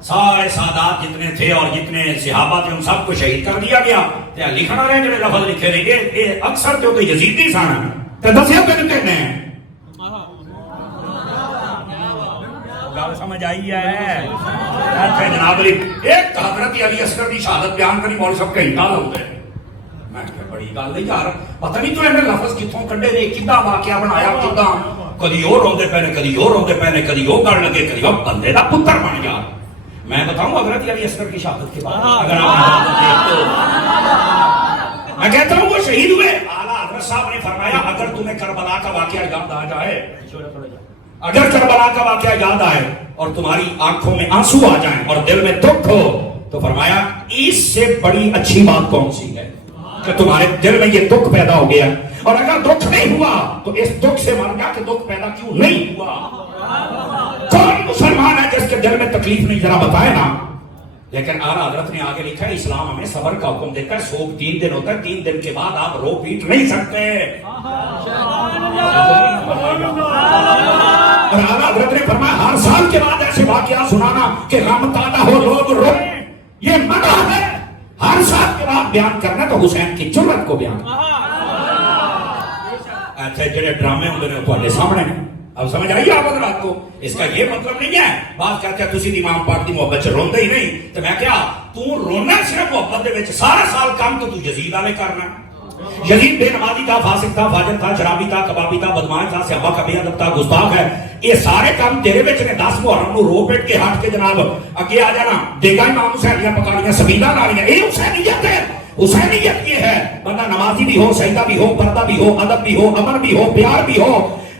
سارے سادات جتنے تھے اور جتنے صحابہ تھے ان سب کو شہید کر دیا گیا. لکھنا رہے جڑے لفظ لکھے رہے اکثر جو کہ یزیدی سن تے دسیا کہتے ہیں. سمجھ آئی ہے؟ جناب علی ایک حضرت علی اصغر کی شہادت بیان کری مولوی صاحب گھنٹہ لاؤندے. میں کہ بڑی گل نہیں یار, پتہ نہیں تو انہیں لفظ کتوں کڈے نے, کداں واقعہ بنایا, کداں کدی اور روندے پے نے, کدی اور روندے پے نے, کدی وہ گل لگے, کدی وہ بندے دا پتر بن گیا. میں بتاؤں حضرت علی اصغر کی شہادت کے بارے میں, اگر آپ میں کہتا ہوں وہ شہید ہوئے. اعلیٰ حضرت صاحب نے فرمایا اگر تمہیں کربلا کا واقعہ یاد آ جائے, اگر کربلا کا واقعہ یاد آئے اور تمہاری آنکھوں میں آنسو آ جائیں اور دل میں دکھ ہو, تو فرمایا اس سے بڑی اچھی بات کون سی ہے کہ تمہارے دل میں یہ دکھ پیدا ہو گیا. اور اگر دکھ نہیں ہوا تو اس دکھ سے مان گیا کہ دکھ پیدا کیوں نہیں ہوا. کون مسلمان ہے جس کے دل میں تکلیف نہیں, ذرا بتائے نا. لیکن اعلیٰ حضرت نے آگے لکھا ہے اسلام ہمیں صبر کا حکم دیتا ہے. سوگ 3 دن ہوتا ہے, 3 دن کے بعد آپ رو پیٹ نہیں سکتے. اور اعلیٰ حضرت نے فرمایا ہر سال کے بعد ایسے واقعات سنانا کہ غم تازہ ہو لوگ روئیں, یہ منع ہے. ہر سال کے بعد بیان کرنا تو حسین کی جرت کو بیان. اچھا جڑے ڈرامے ہوتے ہیں تھوڑے سامنے ہیں, اب سمجھ آئیے آپ حضرات کو. اس کا یہ مطلب نہیں ہے بات کہتے ہیں تسی امام پاک دی محبت سے روندے ہی نہیں, تو میں کیا تو رونا صرف محبت دے وچ, سارا سال کام تو یزید والے کرنا. یزید بے نمازی تھا, فاسق تھا, فاجر تھا, شرابی تھا, کبابی تھا, بدماش تھا, صحابہ کا بے ادب تھا, گستاخ ہے. یہ سارے کام تیرے وچ نے. 10 محرم نو رو پیٹ کے ہٹ کے جناب اگے آ جانا, دیکھا امام حسینیاں پکاڑیاں سبیلا لالیاں, یہ حسینیت ہے. حسینیت یہ ہے بندہ نمازی بھی ہو, سجدہ بھی ہو, پردہ بھی ہو, ادب بھی ہو, امر بھی ہو, پیار بھی ہو,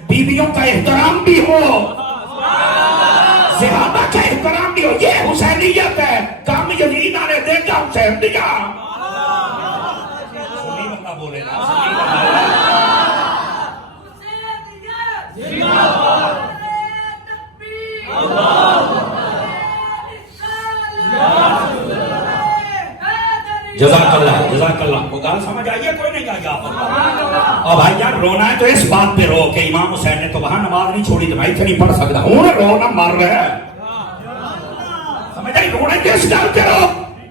بیویوں کا احترام بھی ہو, صحابہ کا احترام بھی ہو. یہ حسینیت ہے. کام یزید نے دیکھا حسین دیا. سنی بندہ بولے نا, سنی جزاک اللہ, جزاک اللہ. وہ گال سمجھ آئیے کوئی نہیں آئی آپ. اور بھائی جان رونا ہے تو اس بات پہ رو کہ امام حسین نے تو وہاں نماز نہیں چھوڑی, تو میں اتنے نہیں پڑھ سکتا ہوں. رونا مار رہا ہے, سمجھ آئی, رونا کس ڈر کے رو.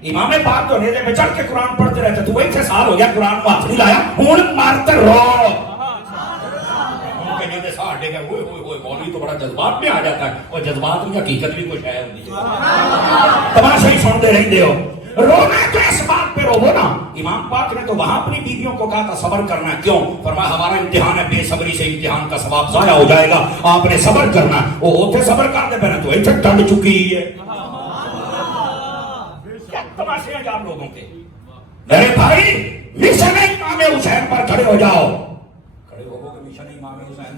امام پاک تو نیزے پہ چڑھ کے قرآن پڑھتے رہتے, تو وہی 6 سال ہو گیا قرآن کو ہاتھ نہیں لایا, ہوں مارتے رو. ساڑھے گئے ہوئے ہوئے ہوئے مولوی تو بڑا جذبات میں آ جاتا ہے, اور جذبات میں حقیقت بھی کچھ ہے ہوتی ہے. تماشا ہی سنتے رہتے ہو. رونا تو اس بات پہ رو نا. امام پاک نے تو وہاں اپنی بیویوں کو کہا تھا صبر کرنا ہے. کیوں؟ فرمایا ہمارا امتحان ہے, بے صبری سے امتحان کا ثواب ضائع ہو جائے گا, آپ نے صبر کرنا. وہ ہوتے صبر کرتے پہنے تو ایسے ٹھنڈ چکی ہے. کیا تماشے ہیں آپ لوگوں کے. میرے بھائی مشن امام حسین پر کھڑے ہو جاؤ. کھڑے ہو گے مشن امام حسین,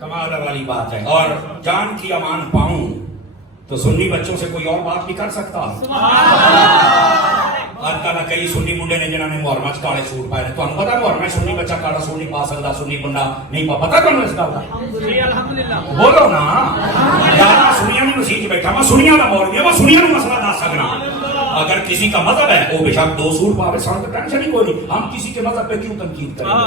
کمال والی بات ہے. اور جان کی امان پاؤں تو سنی بچوں سے کوئی اور بات بھی کر سکتا. آج کل کئی سنی منڈے نے جنہوں نے محرم کالے سوٹ پائے, تو ہم پتا محرم سنی بچہ کالا سوٹ نہیں پا سکتا, سنی بندہ نہیں پا, پتا کون اس کا بولو نا یار. سنیا نہیں مسیح بیٹھا, میں سنیا کا مولوی ہے, وہ سنیا نے مسئلہ دس سکنا. اگر کسی کا مذہب ہے وہ بے شک 2 سوٹ پاوے, سان تو ٹینشن ہی کوئی نہیں. ہم کسی کے مذہب پہ کیوں تنقید کریں گے.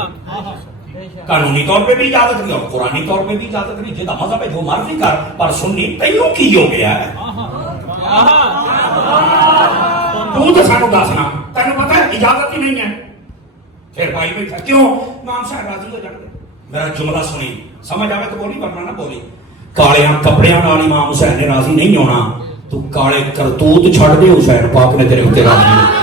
قانونی طور پہ بھی اجازت نہیں اور قرآنی طور پہ بھی اجازت نہیں. جہاں مذہب ہے جو مرضی کر, پر سنی تینوں کی ہو گیا ہے. تو تو سانو دسنا, تینوں پتا ہے اجازت ہی نہیں ہے. پھر بھائی بیٹھا کیوں امام صاحب راضی ہو جاتے. میرا جملہ سنی, سمجھ آئے تو بولی, ورنہ نہ بولی. کالے کپڑیاں نال امام حسین نے راضی نہیں ہونا, تو کالے کرتوت چھڑ دے, حسین پاک نے تیرے اتنے راضی نہیں.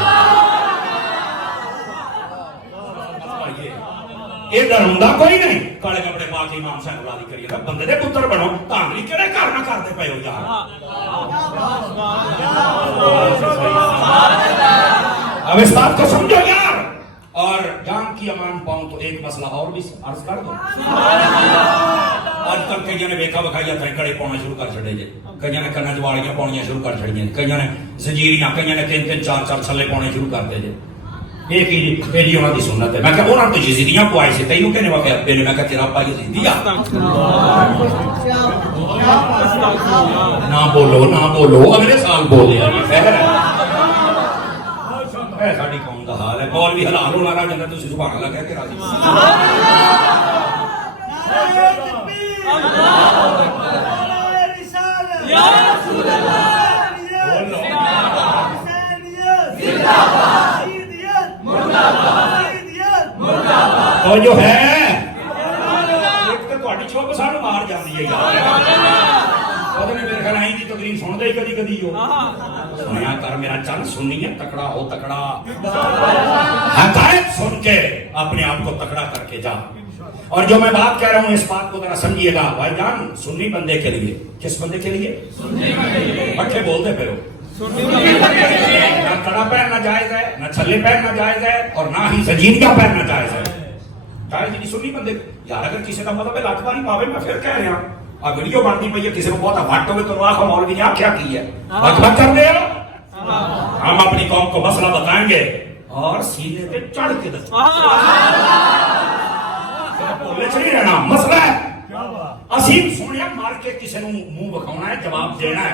یہ ڈروندا کوئی نہیں. کالے کپڑے پا کے امام صاحب راضی کریے گا, بندے دے پتر بنو. تانگلی کہڑے گھر نہ کرتے پے ہو یار. اب اس بات کو سمجھو یار. اور جان کی امان پاؤں تو ایک مسئلہ اور بھی عرض کر دو. آج کل کئی نے ویکھا وکھائی تھے کڑے پاؤنا شروع کر چھڑے جے, کئی نے کنا جواڑیاں پاؤنیاں شروع کر چھڑیاں, کئی نے زنجیریاں, کئی نے 3-3 4-4 چھلے پاؤنے شروع کرتے جے. ایک ہی جی انہوں کی سنت ہے. میں کہ انہوں نے تو یزیدیاں پوائی سے, تینوں کہنے واقعہ ابے نے. میں کہ تیرا ابا یزیدیاں. نہ بولو نہ بولو, اگلے سال بولے. خیر ہے ساڈی قوم کا حال ہے. مولوی حلال ہونا رہا جاتا, تسی سبحان اللہ کہہ کے راضی. تو جو ہے ایک تو تہاڈی چوپ سانو مار جاندی ہے یار. پتہ نہیں میرے خیال آئی دی تقریر سندا ہی کدی کدی ہو. سنیا کر میرا چل, سنی ہے تکڑا ہو تکڑا, حقائق سن کے اپنے آپ کو تکڑا کر کے جا. اور جو میں بات کہہ رہا ہوں اس بات کو ذرا سمجھیے گا بھائی جان. سنی بندے کے لیے, کس بندے کے لیے؟ پٹھے بولتے پھرو. نہ کڑا پہننا جائز ہے, نہ چھلے پہننا جائز ہے, اور نہ ہی زنجیریاں پہننا جائز ہے. جائز نہیں سنی بندے یار. اگر کسی کا مطلب ہے لات ماری پاوے, میں پھر کہہ رہا ہوں اب ویڈیو بنتی پئی ہے, کسی کو بہت وٹ ہوئے تو آخو مولوی نے آخیا کی ہے, بک کر دے. ہم اپنی قوم کو مسئلہ بتائیں گے اور سینے پہ چڑھ کے بولے چلی رہنا. مسئلہ ہے ਅਸੀਂ ਸੁਣਿਆ ਮਾਰ ਕੇ ਕਿਸੇ ਨੂੰ ਮੂੰਹ ਵਿਖਾਉਣਾ ਹੈ, ਜਵਾਬ ਦੇਣਾ ਹੈ।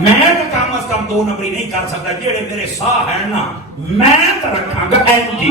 ਮੈਂ ਤਾਂ ਕਮ ਅਜ਼ ਕਮ 2 ਨੰਬਰੀ ਨਹੀਂ ਕਰ ਸਕਦਾ, ਜਿਹੜੇ ਮੇਰੇ ਸਾਹ ਹੈ ਨਾ ਮੈਂ ਤਾਂ ਰੱਖਾਂਗਾ ਐਨਜੀ।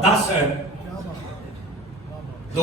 10 2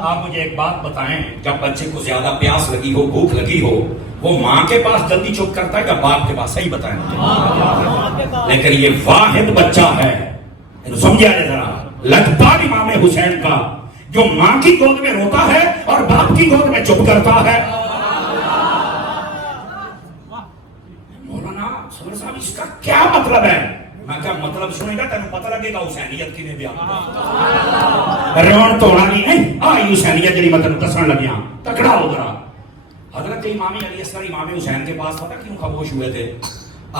آپ مجھے ایک بات بتائیں، جب بچے کو زیادہ پیاس لگی ہو، بھوک لگی ہو، وہ ماں کے پاس جلدی چھپ کرتا ہے یا باپ کے پاس؟ صحیح بتائیں مجھے۔ لیکن یہ واحد بچہ ہے، سمجھا جائے ذرا، لگتا امام حسین کا، جو ماں کی گود میں روتا ہے اور باپ کی گود میں چپ کرتا ہے۔ مولانا صبر صاحب اس کا کیا مطلب ہے؟ میں کیا مطلب سنیں گا تینوں پتہ لگے گا حسینیت کی نے بھی رون توڑا نہیں آئی حسینیت جی میں تینوں دسن لگیا، تکڑا ہو ذرا۔ حضرت امام علی اصغر امام حسین کے پاس پتہ کیوں خاموش ہوئے تھے؟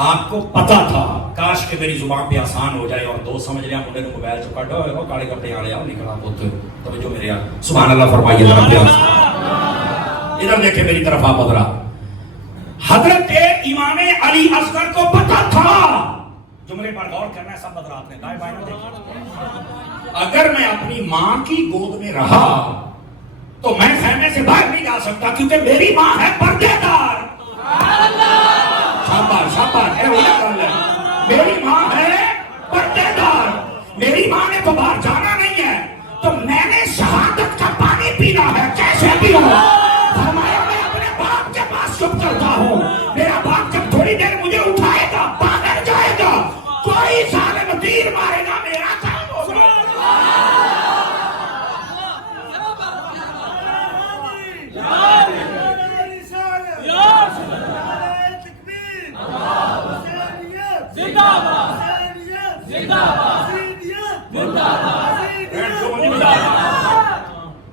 آپ کو پتا تھا کاش کہ میری زبان پہ آسان ہو جائے اور دوست سمجھ لیا منڈے نے موبائل چکا ڈو کاڑے کپڑے والے آؤ نکلا پوتے توجہ میرے یار سبحان اللہ فرمائیے ذرا پیار ادھر دیکھیں میری طرف آپ ذرا۔ حضرت امام علی اصغر کو پتا تھا، جملے پر غور کرنا ہے سب حضرات نے، دائیں بائیں نہ دیکھیں، اگر میں اپنی ماں کی گود میں رہا تو میں خیمے سے باہر نہیں جا سکتا کیونکہ میری ماں ہے پردے دار۔ شاباش شاباش، میری ماں ہے پردے دار، میری ماں نے تو باہر جانا نہیں ہے، تو میں نے شہادت کا پانی پینا ہے، کیسے پیوں؟ فرمایا میں اپنے باپ کے پاس چپ کرتا ہوں، میرا باپ جب تھوڑی دیر مجھے اٹھائے گا باہر جائے گا، کوئی ظالم تیر مارے گا، میرا کام ہوگا۔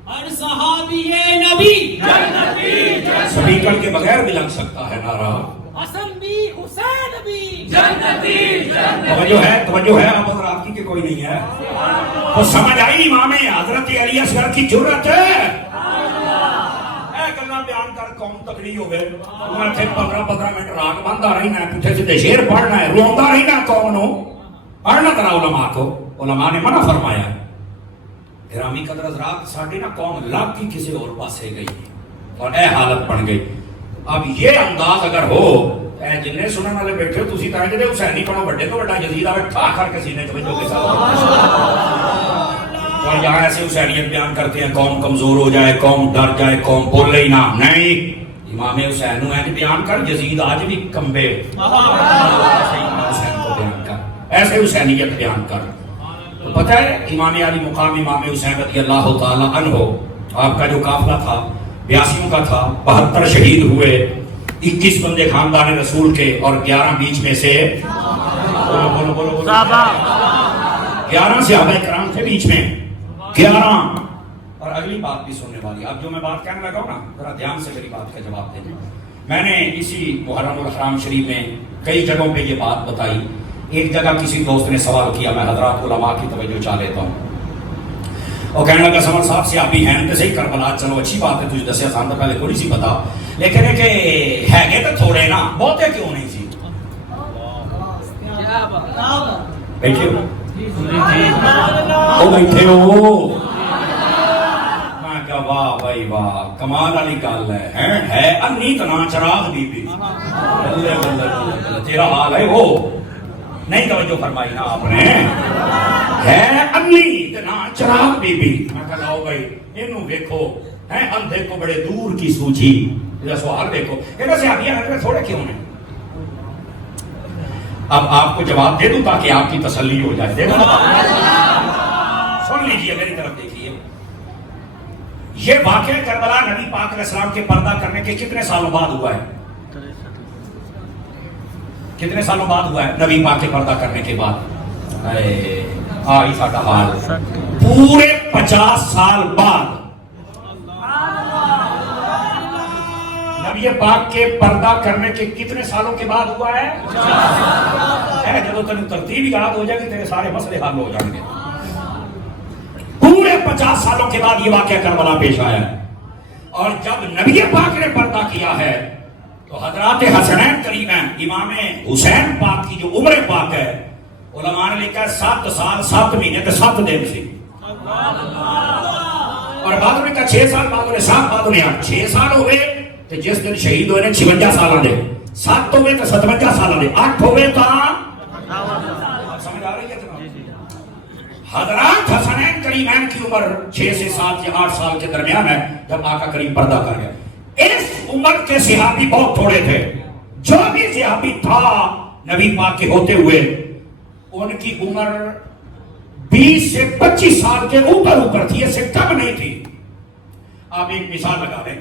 ہر صحابی نبی سپیکر کے بغیر بھی لگ سکتا ہے نعرہ، حسن بھی حسین بھی جنتی توجہ ہے آپ حضرات کی کہ کوئی نہیں ہے؟ وہ سمجھ آئی امام حضرت علی اصغر کی جرأت ہے، اے گلاں بیان کر قوم تکڑی ہو گئے، میں تھے 15 منٹ راگ بندہ رہنا ہے، پیچھے سے شیر پڑھنا ہے، روندا رہنا قوم نو، پڑھنا کرا علماء کو، علماء نے منع فرمایا۔ گرامی قدر حضرات ساڑھی نا قوم لگ کی کسی اور پاسے گئی اور اے حالت بن گئی۔ اب یہ انداز اگر ہو اے جنہیں سننے والے بیٹھے ہو تسی تاں جے حسینی پڑھو بڑے تو بڑا یزید آوے ٹھا کر کے سینے توجہ کے ساتھ، اور یہاں ایسے حسینیت بیان کرتے ہیں قوم کمزور ہو جائے، قوم ڈر جائے، قوم بولے ہی نہ، نہیں امام حسین نو اینج بیان کر یزید آج بھی کمبے، ایسے امام حسین کو بیان کر، ایسے حسینیت بیان کر۔ تو پتہ ہے امام علی مقام امام حسین رضی اللہ تعالی عنہ، آپ کا جو قافلہ تھا 82 کا تھا، 72 شہید ہوئے، 21 بندے خاندان رسول کے اور 11 بیچ میں سے 11 صحابہ کرام تھے بیچ میں 11۔ اور اگلی بات بھی سننے والی، اب جو میں بات کہنے لگا ہوں نا ذرا دھیان سے میری بات کا جواب دینا۔ میں نے اسی محرم الحرام شریف میں کئی جگہوں پہ یہ بات بتائی، ایک جگہ کسی دوست نے سوال کیا، میں حضرات علماء کی توجہ چاہ لیتا ہوں، اور کہنے لگا سمر صاحب سیابی ہیں تو صحیح کربلا، چلو اچھی بات ہے، تجھے دسیا سان تو پہلے تھوڑی سی پتا، لیکن ہے کہ ہے گے تو تھوڑے نا، بہتے کیوں نہیں سی؟ بیٹھے ہو بیٹھے ہو، میں کہا واہ بھائی واہ کمال والی گل ہے انی تنا چراغ بی بی، تیرا حال ہے وہ نہیں توجہ فرمائی نا آپ نے، ہے انی تنا چراغ بی بی، میں کہا لاؤ بھائی انہوں دیکھو ہے اندھے کو بڑے دور کی سوچی، یہ سوال دیکھو کہ ویسے آپ یہ تھوڑے کیوں ہیں؟ اب آپ کو جواب دے دوں تاکہ آپ کی تسلی ہو جائے، دیکھو سن لیجئے میری طرف دیکھیے، یہ واقعہ کربلا نبی پاک علیہ السلام کے پردہ کرنے کے کتنے سالوں بعد ہوا ہے؟ کتنے سالوں بعد ہوا ہے نبی پاک کے پردہ کرنے کے بعد؟ آئی ساڑھا حال پورے 50 سال بعد نبی پاک کے پردہ کرنے کے کتنے سالوں کے بعد ہوا ہے؟ جب تک ترتیب یاد ہو جائے گی تیرے سارے مسئلے حل ہو جائیں گے۔ پورے 50 سالوں کے بعد یہ واقعہ کربلا پیش آیا ہے، اور جب نبی پاک نے پردہ کیا ہے تو حضرات حسنین کریم ہیں، امام حسین پاک کی جو عمر پاک ہے علماء نے لکھا ہے 7 سال 7 مہینے تے 7 دن سی، اور بعد میں کہا 6 سال، بعد میں 7، بعد میں 8، 6 سال ہوئے تو جس دن شہید ہوئے نے 56 سالہ دے، 7 ہوئے تو 57 سالہ دے، 8 ہوئے تو سمجھ آ رہی ہے؟ حضرات حسنین کریم کریمین کی عمر 6 سے 7 یا 8 سال کے درمیان ہے جب آقا کریم پردہ کر گئے. اس عمر کے صحابی بہت تھوڑے تھے. جو بھی صحابی تھا نبی پاک کے ہوتے ہوئے ان کی عمر 20 سے 25 سال کے اوپر تھی, اس سے کم نہیں تھی. آپ ایک مثال لگا دیں,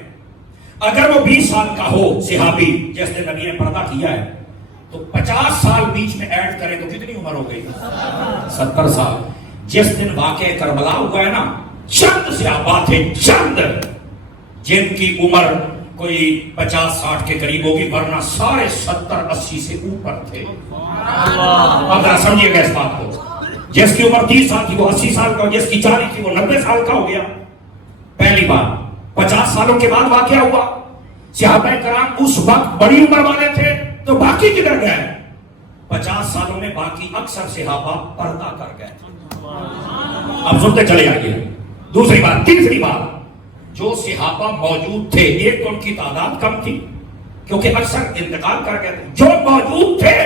اگر وہ 20 سال کا ہو صحابی جس نے نبی نے پردہ کیا ہے تو 50 سال بیچ میں ایڈ کریں تو کتنی عمر ہو گئی؟ 70 سال. جس دن واقعہ کربلا ہوا ہے نا, چند صحابہ تھے, چند, جن کی عمر کوئی 50-60 کے قریب ہوگی, ورنہ سارے 70-80 سے اوپر تھے. اب ذرا سمجھیے گا اس بات کو. جس کی عمر 30 سال تھی وہ 80 سال کا, جس کی 40 تھی وہ 90 سال کا ہو گیا. پہلی بار 50 سالوں کے بعد واقعہ ہوا. صحابہ کرام اس وقت بڑی عمر والے تھے تو باقی کدھر گئے؟ 50 سالوں میں باقی اکثر صحابہ پردہ کر گئے. اب سنتے چلے آئیے. دوسری بات. تیسری بات, جو صحابہ موجود تھے, ایک تو ان کی تعداد کم تھی کیونکہ اکثر انتقال کر گئے تھے. جو موجود تھے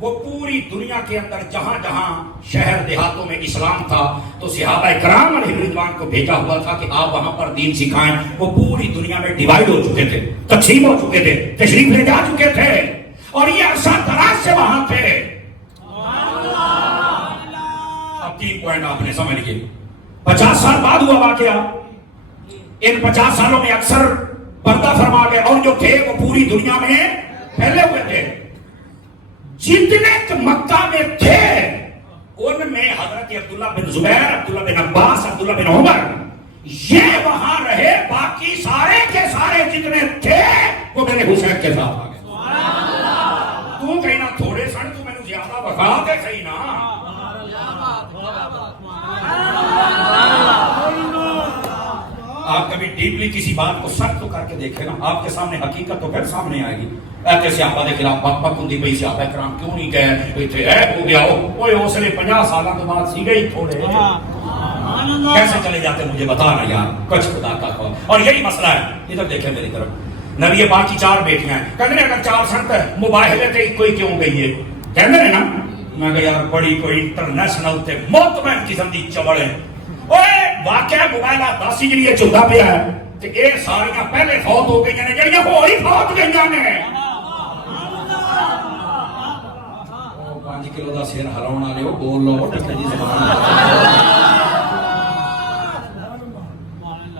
وہ پوری دنیا کے اندر جہاں جہاں شہر دیہاتوں میں اسلام تھا تو صحابہ کرام علیہ رضوان کو بھیجا ہوا تھا کہ آپ وہاں پر دین سکھائیں. وہ پوری دنیا میں ڈیوائیڈ ہو چکے تھے, تقسیم ہو چکے تھے, تشریف لے جا چکے تھے, اور یہ عرصہ دراز سے وہاں تھے. اب 3 پوائنٹ آپ نے سمجھ لیے. 50 سال بعد ہوا واقعہ. ان 50 سالوں میں اکثر پردہ فرما گئے, اور جو تھے وہ پوری دنیا میں پھیلے ہوئے تھے. جتنے مکہ میں تھے ان میں حضرت عبداللہ بن زبیر, عبداللہ بن عباس, عبداللہ بن عمر, یہ وہاں رہے. باقی سارے کے سارے جتنے تھے وہ میرے حسین کے ساتھ آ گئے. تو کہیں نا تھوڑے سن, تو میں نے زیادہ بخا دے صحیح نا. آپ کبھی ڈیپلی کسی بات کو سخت تو کر کے دیکھیں نا, آپ کے سامنے حقیقت تو پھر سامنے آئے گی. ایسے صحابہ کے خلاف بک بک ہوندی پئی, صحابہ کرام کیوں نہیں گئے, اتنے ہو گیا اوے اس نے 50 سالوں کے بعد سی گئی تھوڑے, کیسے چلے جاتے مجھے بتا نا یار, کچھ خدا کا خوف. اور یہی مسئلہ ہے. ادھر دیکھیں میری طرف, نبی پاک کی 4 بیٹیاں ہیں. کہتے ہیں اگر 4 سنت مباہلے تے کوئی کیوں گئی ہے, کہتے ہیں نا. میں کہ یار بڑی کوئی انٹرنیشنل تے مطمئن قسم دی چوڑ ہے. اوے واقعہ موبائلہ 10 ہجری چلدا پیا ہے تے اے ساریاں پہلے فوت ہو گئیاں نے, جڑیاں ہوئی فوت گئیاں نے. 5 کلو دا سر ہلاؤن والے ہو, بول لو ٹکے جی زبان.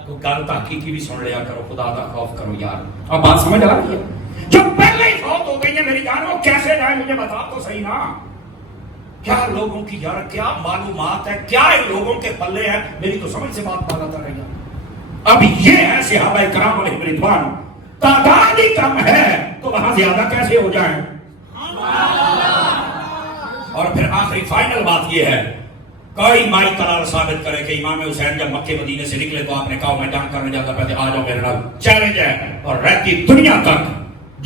تو گل تحقیقی بھی سن لیا کرو, خدا دا خوف کرو یار. اب بات سمجھ آ رہی ہے؟ جو پہلے ہی فوت ہو گئی ہیں میری جان, وہ کیسے جائے مجھے بتا تو صحیح نا. کیا لوگوں کی یار کیا معلومات ہے, کیا ان لوگوں کے پلے ہیں, میری تو سمجھ سے بات پالا تھا رہی ہے. اب یہ ہے صحابہ کرام علیہ رضوان, تعداد ہی کم ہے تو وہاں زیادہ کیسے ہو جائیں. اور پھر آخری فائنل بات یہ ہے, کوئی مائی قرار ثابت کرے کہ امام حسین جب مکے مدینے سے نکلے تو آپ نے کہا میں جنگ کرنے جاتا پہلے آ جاؤ میرے نال. چیلنج ہے, اور رہتی دنیا تک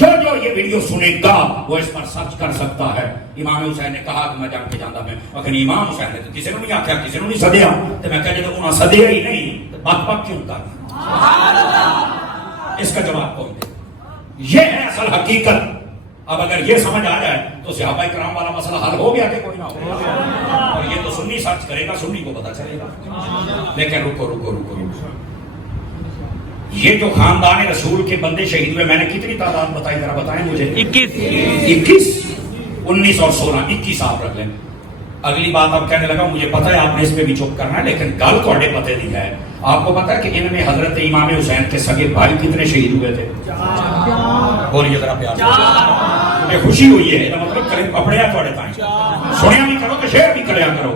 جو جو یہ ویڈیو سنے گا وہ اس پر سچ کر سکتا ہے. امام حسین نے کہا کہ میں جنگ کے جانا میں, لیکن امام حسین نے تو کسی نے نہیں آخیا, کسی نے نہیں سدیا. تو میں کہا جب انہوں سدیا ہی نہیں تو بک بک کیوں کر. اس کا جواب کون دے؟ یہ ہے اصل حقیقت. اب اگر یہ سمجھ آ جائے تو صحابہ کرام والا مسئلہ حل ہو گیا کہ کوئی نہ ہو. اور یہ تو سنی سچ کرے گا, سنی کو پتا چلے گا. لیکن رکو رکو رکو رکو, یہ جو خاندان رسول کے بندے شہید ہوئے, میں نے کتنی تعداد بتائی, ذرا بتائیں مجھے. 21 19 اور 16 21 آپ رکھ لیں. اگلی بات اب کہنے لگا مجھے پتا ہے آپ نے اس پہ بھی چپ کرنا ہے, لیکن گل تھوڑے پتے نہیں ہے. آپ کو پتا ہے کہ ان میں حضرت امام حسین کے سگے بھائی کتنے شہید ہوئے تھے؟ بولیے ذرا پیار سے. مجھے خوشی ہوئی ہے, مطلب کرے اپنے تھوڑے تائیں سنیا بھی کرو تو شیئر بھی کریا کرو.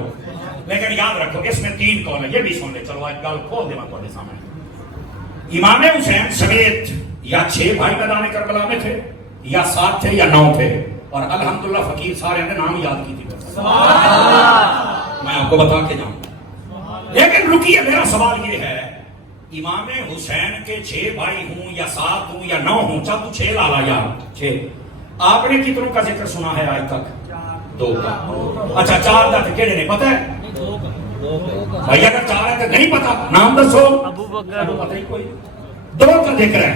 لیکن یاد رکھو اس میں 3 قول ہے, یہ بھی سن لے. چلو آج گل کھول دے میں تھوڑے سامنے. امام حسین سمیت یا 6 بھائی میدان کربلا میں تھے, یا 7 تھے, یا 9 تھے. اور الحمدللہ فقیر سارے نے نام یاد کی تھی. میں آپ کو بتا کے جاؤں. لیکن رکیے, میرا سوال یہ ہے, امام حسین کے 6 بھائی ہوں یا 7 ہوں یا 9 ہوں, چل تو 6 لالا یار 6, آپ نے کتنوں کا ذکر سنا ہے آج تک؟ 2 کا. اچھا 4 کا کہڑے نے پتا ہے بھائی؟ اگر 4 ہے تو نہیں پتا, نام دسو. پتہ ہی کوئی. 2 کا ذکر ہے,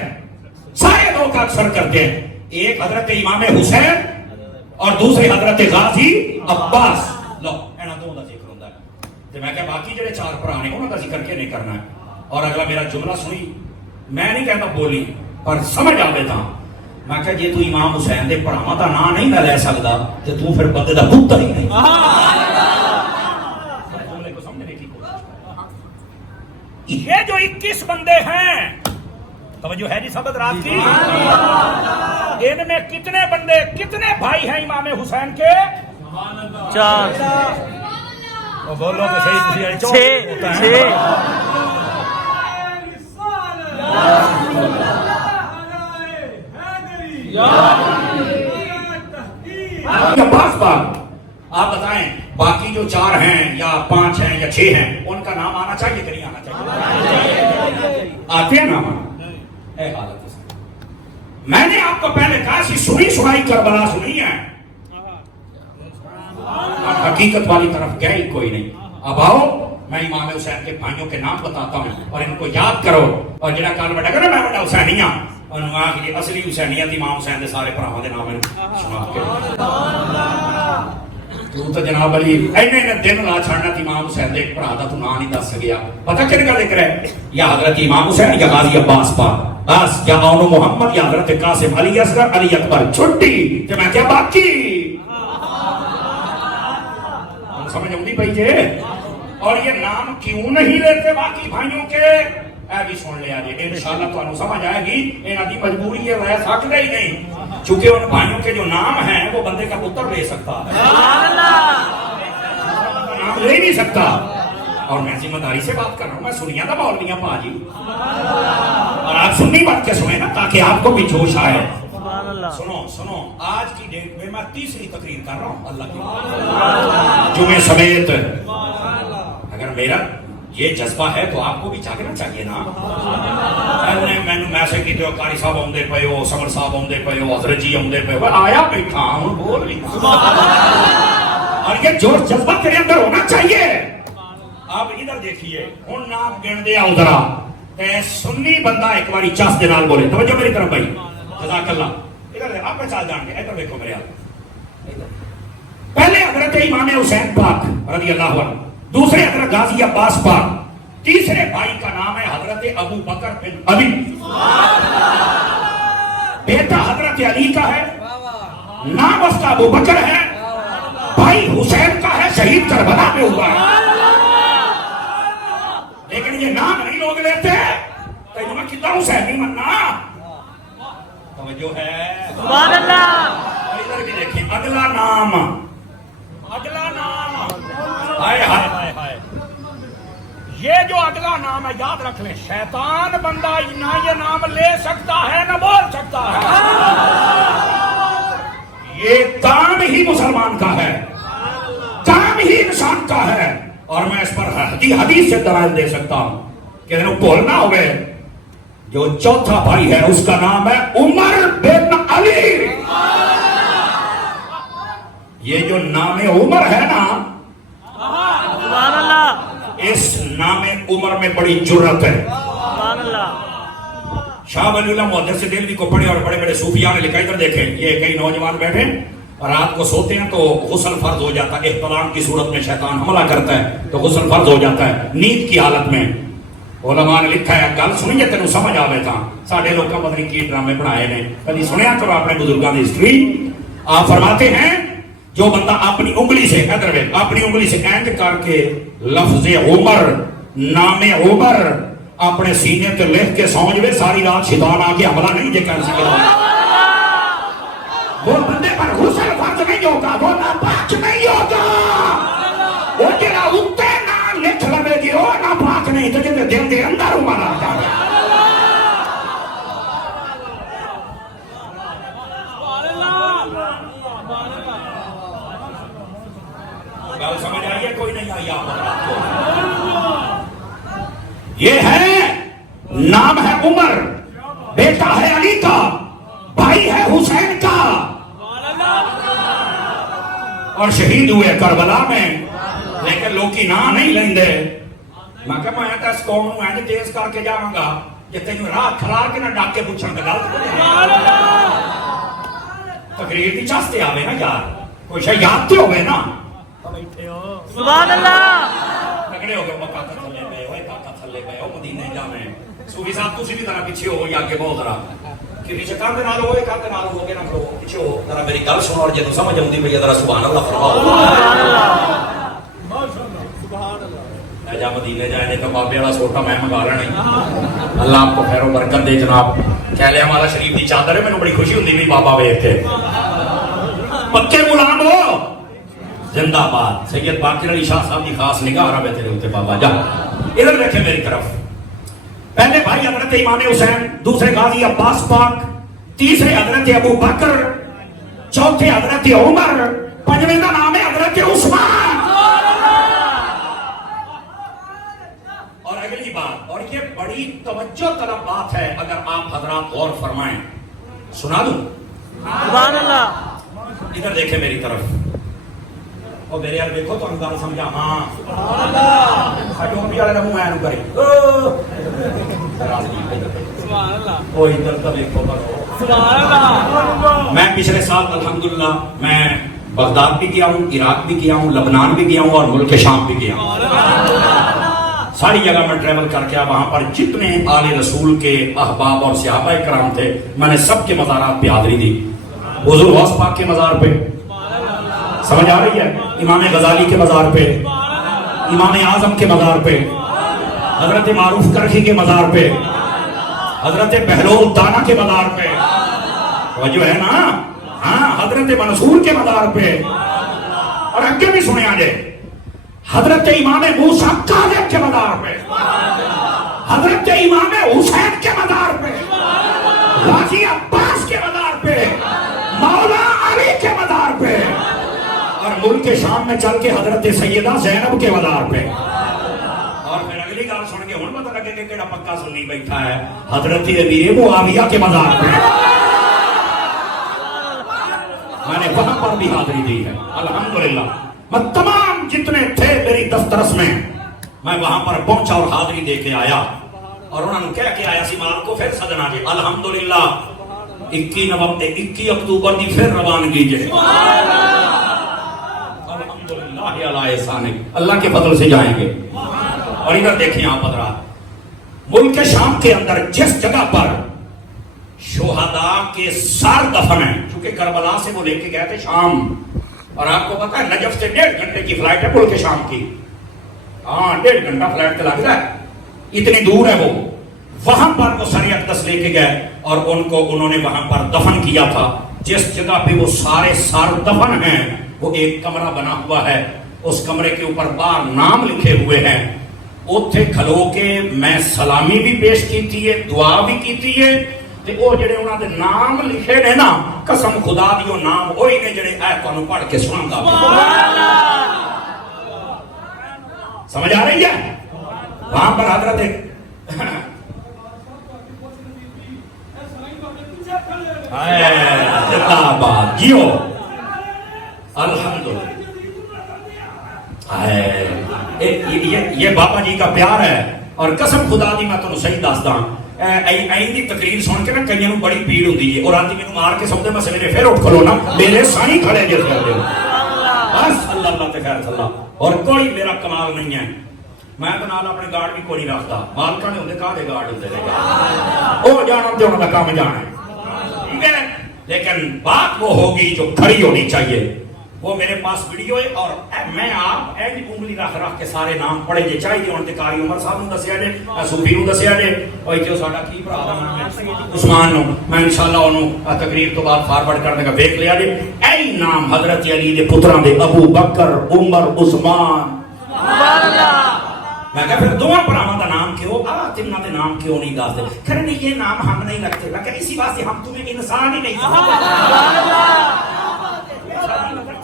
سارے 2 کا اکثر کرتے ہیں. ایک حضرت امام حسین اور دوسرے حضرت غازی عباس. لو اینا 2 کا ذکر ہوتا ہے. تو میں کہ باقی جڑے 4 بھرا نے انہوں کا ذکر کیا نہیں کرنا ہے. اور اگلا میرا جملہ سنی, میں نہیں کہتا بولی پر سمجھ آوے تھا. میں کہ جی تو امام حسین دے بھراواں دا نام نہیں میں لے سکدا تے تو پھر بندے دا پتر ہی نہیں. جملے کو سمجھنے کی کوشش. یہ جو 21 بندے ہیں, توجہ ہے جی سبق رات کی, ان میں کتنے بندے کتنے بھائی ہیں امام حسین کے؟ 4 بولو کہ صحیح تھی 6 آپ بتائیں باقی جو 4 ہیں یا 5 ہیں یا 6 ہیں ان کا نام آنا چاہیے کہ نہیں آنا چاہیے؟ آتے ہیں نام اے حالت. میں نے آپ کو پہلے کہا سی سنی سنائی کربلا سنی ہے, حقیقت والی طرف گئے ہی کوئی نہیں. اب آؤ میں امام حسین کے بھائیوں کے نام بتاتا ہوں اور ان کو یاد کرو. اور جڑا کال بڑا کرو میں بڑا حسینی ہاں اور کہ اصلی حسینیت امام حسین دے سارے بھراواں دے نام سنا کے تو جناب علی اینے دن لا چھڑنا تھی امام حسین دے بھرا دا تو نام نہیں دس گیا. پتہ کن کا ذکر ہے؟ یا حضرت امام حسین یا غازی عباس پاک بس, یا اونو محمد یا حضرت قاسم علی اصغر علی اکبر چھٹی. تو میں کیا باقی سمجھ آؤں پئی جے. اور یہ نام کیوں نہیں لیتے باقی بھائیوں کے, اے بھی سن لیا جی انشاءاللہ تو انہوں سمجھ آئے گی. انہاں دی مجبوری ہے رہ سکتا ہی نہیں چونکہ ان بھائیوں کے جو نام ہیں وہ بندے کا پتر لے سکتا ہے, نام لے نہیں سکتا. اور میں ذمہ داری سے بات کر رہا ہوں, میں سنیا تھا مولویاں پا جی, اور آپ سننی بات کے سنیں نا تاکہ آپ کو بھی جوش آئے. سنو سنو آج کی ڈیٹ میں میں 3ری تقریر کر رہا ہوں اللہ کی جمعے سمیت. اگر میرا یہ جذبہ ہے تو آپ کو بھی جاگنا چاہیے نا. میں نے میسج کی تو قاری صاحب آؤندے پے ہو, سمر صاحب آؤندے پے ہو, حضرت جی آؤندے پے ہو, آیا بیٹھا ہوں بول نہیں. اور یہ جوش جذبہ تیرے اندر ہونا چاہیے. آپ ادھر دیکھیے ہوں نام گن دیا ادھر تے سنی بندہ ایک باری چاس دے نال بولے. توجہ میری طرف بھائی, جزاک اللہ. ادھر آپ پہچان جان کے ادھر دیکھو میرے آپ. پہلے حضرت امام حسین پاک رضی اللہ عنہ, دوسرے حضرت غازی عباس پاک, تیسرے بھائی کا نام ہے حضرت ابو بکر بن ابی, بیٹا حضرت علی کا ہے, نام اس کا ابو بکر ہے, بھائی حسین کا ہے, شہید کربلا میں ہوا ہے. لیکن یہ نام نہیں لوگ لیتے تو میں کتنا حسین نہیں مننا. توجہ ہے سبحان اللہ. ادھر بھی دیکھیں اگلا نام, اگلا نام ہائے ہائے ہائے, یہ جو اگلا نام ہے یاد رکھ لیں, شیطان بندہ نہ یہ نام لے سکتا ہے نہ بول سکتا ہے. یہ کام ہی مسلمان کا ہے, کام ہی انسان کا ہے. اور میں اس پر حدیث سے دلائل دے سکتا ہوں کہ بولنا ہوئے. جو چوتھا بھائی ہے اس کا نام ہے عمر بن علی. یہ جو نام عمر ہے نا, سبحان اللہ, اس نام عمر میں بڑی جرت ہے. سبحان اللہ. شاہ ولی اللہ محدث دہلوی کو پڑھے اور بڑے بڑے صوفیاء نے لکھا. ادھر دیکھیں یہ کئی نوجوان بیٹھے اور رات کو سوتے ہیں تو غسل فرض ہو جاتا ہے. احتلام کی صورت میں شیطان حملہ کرتا ہے تو غسل فرض ہو جاتا ہے نیند کی حالت میں. علماء نے لکھا ہے, گل سنیے تینوں سمجھ آوے تھا. ساڈے لوگ پتہ نہیں کی ڈرامے بنائے نے, کبھی سنیا کرو اپنے بزرگاں کی ہسٹری. آپ فرماتے ہیں جو بندہ اپنی انگلی سے اپنی انگلی سے اینڈ کر کے لفظ عمر, نام عمر اپنے سینے تے لکھ کے سمجھ لے, ساری رات شیطان آ کے حملہ نہیں جے کر سکے. وہ بندے پر غسل فرض نہیں ہوگا, وہ ناپاک نہیں ہوگا. وہ جڑا اتے نہ لکھ لگے گی وہ ناپاک نہیں, تو جے دل دے اندر عمر آتا ہے. گل سمجھ آئی ہے کوئی نہیں آئی آپ؟ یہ ہے نام ہے عمر, بیٹا ہے علی کا, بھائی ہے حسین کا, اور شہید ہوئے کربلا میں. لیکن لوگ کی نام نہیں لیندے. میں کہ میں اس قوم نو اینج تیز کر کے جاواں گا کہ تینوں راہ کھلار کے نہ ڈاک کے پوچھن تے گل تقریر دی چاستے آوے نا یار, کوئی شے یاد تے ہوے نا. سبحان اللہ. کھڑے ہو گئے کاکا تھلے پے ہوئے کاکا تھلے پے ہو مدینے جاویں صوفی صاحب تسی بھی ذرا پیچھے ہو یا کے بہت ذرا کہ پیچھے کام دے نال ہوئے کام دے نال ہو کے نہ کھڑو پیچھے ہو ذرا میری گل سنو اور جے سمجھ اوندی پئی ذرا سبحان اللہ فرماؤ سبحان اللہ جا مدینے جانے تو بابے والا سوٹا میں منگا لینا اللہ آپ کو خیر و برکت دے جناب کہلے ہمارا شریف دی چادر ہے میں بڑی خوشی ہوندی بھی بابا ویکھ کے پکے غلام ہو زندہ باد سید باقر علی شاہ صاحب کی خاص نگاہ رہے تیرے ہوتے بابا جا ادھر دیکھیں میری طرف پہلے بھائی حضرت امام حسین دوسرے غازی عباس پاک تیسرے حضرت ابو بکر چوتھے حضرت عمر پنجویں کا نام ہے حضرت عثمان اور اگلی بات اور یہ بڑی توجہ طلب بات ہے اگر آپ حضرات غور فرمائیں سنا دوں سبحان اللہ ادھر دیکھیں میری طرف اور میرے یار دیکھو تو انگار سمجھا ہاں سبحان اللہ خجوبی والے نمو میں کری سبحان اللہ وہ ادھر تو دیکھو سبحان اللہ میں پچھلے سال الحمدللہ میں بغداد بھی گیا ہوں عراق بھی گیا ہوں لبنان بھی گیا ہوں اور ملک شام بھی گیا ہوں ساری جگہ میں ٹریول کر کے وہاں پر جتنے آل رسول کے احباب اور صحابہ کرام تھے میں نے سب کے مزارات پہ حاضری دی حضور غوث پاک کے مزار پہ سمجھ آ رہی ہے امام غزالی کے مزار پہ امام اعظم کے مزار پہ حضرت معروف کرخی کے مزار پہ حضرت بہلول دانا کے مزار پہ جو ہے نا ہاں حضرت منصور کے مزار پہ اور اگے بھی سنے آجے حضرت امام موسیٰ کاظم کے مزار پہ حضرت امام حسین کے مزار پہ غازی عباس کے مزار پہ مولا علی کے مزار پہ اور ملک شام میں چل کے حضرت سیدہ زینب کے مزار پہ اور پھر اگلی گال سن کے ہن پتہ لگے کہ کیڑا پکا سنی بیٹھا ہے حضرت امیر معاویہ کے مزار پہ میں نے وہاں پر بھی حاضری دی ہے الحمدللہ میں تمام جتنے تھے میری دفترس میں وہاں پر پہنچا اور حاضری دے کے آیا اور انہوں نے کہہ کے آیا سی مال کو پھر سدنا جی الحمدللہ 21 اکتوبر دی پھر روانگی جے الحمدللہ علی احسانک اللہ کے فضل سے جائیں گے اور ادھر دیکھیں آپ حضرات ملک شام کے اندر جس جگہ پر شہداء کے سار دفن ہیں چونکہ کربلا سے وہ لے کے گئے تھے شام اور آپ کو پتا ہے نجف سے 1.5 گھنٹے کی فلائٹ ہے ملک شام کی ہاں 1.5 گھنٹہ فلائٹ کا لگ رہا ہے اتنی دور ہے وہ وہاں پر وہ سر اقدس لے کے گئے اور انہوں نے وہاں پر دفن کیا تھا جس جگہ پہ وہ سارے سار دفن ہیں وہ ایک کمرہ بنا ہوا ہے اس کمرے کے اوپر باہر نام لکھے ہوئے ہیں اوتھے کھلو کے میں سلامی بھی پیش کی ہے دعا بھی کی ہے تے او جڑے انہاں دے نام لکھے نے نا قسم خدا دیو نام وہی نے جڑے اے تانوں پڑھ کے سناوندا سمجھ آ رہی ہے وہاں پر حضرت زندہ باد جیو الحمدللہ یہ بابا جی کا پیار ہے اور قسم خدا دی میں تانوں صحیح دسدا این دی تقریر سن کے نا کئیاں نوں بڑی پیڑ ہوندی ہے اور رات مینوں مار کے سوندے میں سویرے پھر اٹھ کھلو نا میرے سائیں کھڑے جس کر دے بس اللہ تے خیر اللہ اور کوئی میرا کمال نہیں ہے میں تو نال اپنے گارڈ بھی کوئی نہیں رکھتا مالکاں دے ہوندے کاہدے گارڈ ہوندے نے او جانا تے انہاں دا کام جانا ہے ٹھیک ہے لیکن بات وہ ہوگی جو کھڑی ہونی چاہیے وہ میرے پاس ویڈیو ہے اور میں آپ اینڈ انگلی رکھ کے سارے نام پڑھے جے چاہیے ہن تے قاری عمر صاحب نوں دسیا جے صوفی نوں دسیا جے اوے جو ساڈا کی بھرا دا نام ہے عثمان نوں میں انشاءاللہ اونوں تقریر تو بعد فارورڈ کر دے گا ویکھ لیا جے اے نام حضرت علی دے پتراں دے ابو بکر عمر عثمان سبحان اللہ میں کہا پھر دوواں بھراواں دا نام کیوں تیناں دے نام کیوں نہیں دس دے پھر نہیں یہ نام ہم نہیں رکھتے لیکن اسی واسطے ہم تمہیں انسان ہی نہیں سمجھتے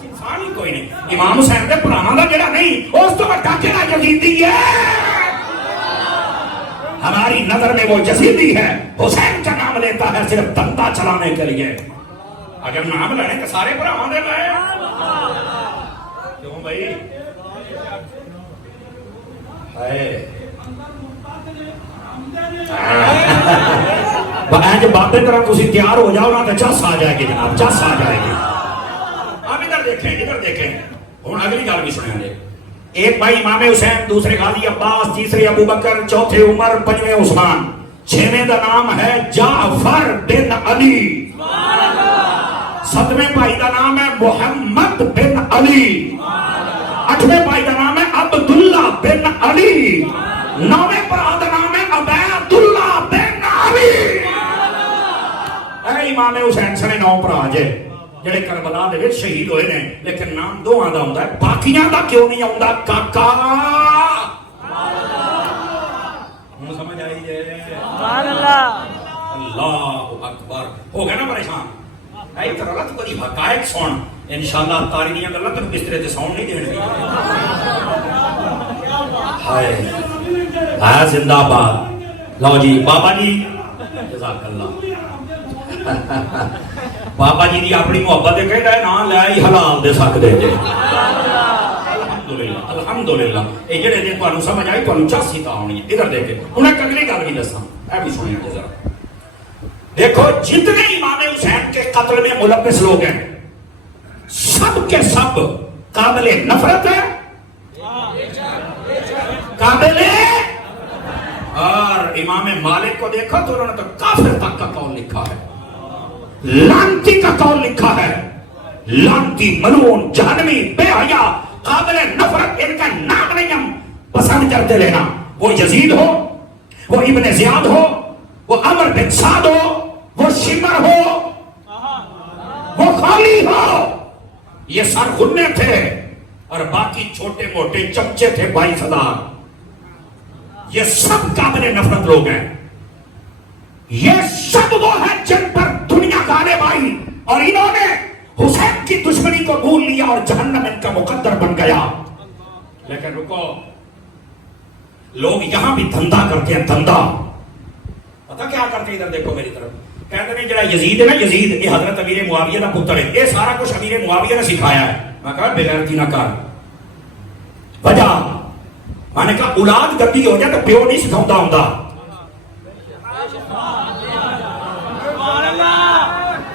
انسان ہی کوئی نہیں امام حسین دے بھراواں دا جڑا نہیں اس تو بڑا کیڑا یزیدی ہے ہماری نظر میں وہ یزیدی ہے حسین کا نام لیتا ہے صرف دندا چلانے کے لیے اگر نام لینے تو سارے بھراواں دے لائے کیوں بھائی بابے طرح تسی تیار ہو جاؤ نا تو چس آ جائے گی جناب چس آ جائے گی آپ ادھر دیکھیں ہوں اگلی گل بھی سنیں گے ایک بھائی امام حسین، دوسرے غازی عباس، تیسرے ابو بکر، چوتھے عمر، پنجویں عثمان، چھویں دا نام ہے جعفر بن علی، ساتویں بھائی دا نام ہے محمد بن علی، آٹھویں بھائی دا نام ہے عبداللہ بن علی، نویں برا دا نام ہے عبیداللہ بن علی۔ اے امام حسین سنے 9 برا جے جڑے کربلا دے وچ شہید ہوئے نے، لیکن نام دوہاں دا ہوندا ہے، باقیاں دا کیوں نہیں ہوندا؟ کاکا ہوں سمجھ آئی جے؟ سبحان اللہ اللہ اکبر، ہو گیا نا پریشان؟ اے طرح اللہ تو بڑی حقائق سن، انشاءاللہ تاریخیاں گلاں تینوں بسترے تے سون نہیں دین گی۔ ہائے ہائے زندہ باد۔ لو جی بابا جی جزاک اللہ، بابا جی دی اپنی محبت دے کہدا ہے نا لے ہی حلال دے سکدے جے۔ الحمدللہ الحمدللہ، اے جڑے دن تانوں سمجھ آئی تانوں چاسی تا ہونی ہے۔ ادھر دیکھ انہیں اگلی گل بھی دساں، اے بھی سنیں ذرا۔ دیکھو جتنے امام حسین کے قتل میں ملوث لوگ ہیں سب کے سب قابل نفرت ہے، قابل، اور امام مالک کو دیکھو تو انہوں نے تو کافر تک کا قول لکھا ہے، لعنتی کا قول لکھا ہے، لعنتی، ملعون، جہنمی، بے حیا، قابل نفرت، ان کا نام نہیں ہم پسند کرتے لینا۔ وہ یزید ہو، وہ ابن زیاد ہو، وہ عمر بن سعد ہو، وہ شمر ہو، وہ خالی ہو، یہ سر غنے تھے اور باقی چھوٹے موٹے چمچے تھے 22,000۔ یہ سب قابل نفرت لوگ ہیں، یہ سب وہ ہیں جن پر دنیا غالب آئی اور انہوں نے حسین کی دشمنی کو بھول لیا اور جہنم ان کا مقدر بن گیا۔ لیکن رکو، لوگ یہاں بھی دھندا کرتے ہیں، دھندا پتہ کیا کرتے ہیں؟ ادھر دیکھو میری طرف، کہتے ہیں جڑا یزید ہے نا، یزید یہ حضرت امیر معاویہ کا پتر ہے، یہ سارا کچھ امیر معاویہ نے سکھایا ہے۔ میں کہا بغیرتی نہ کر، وجہ میں نے کہا اولاد گندی ہو جائے تو پیو نہیں سکھاؤں ہوندا۔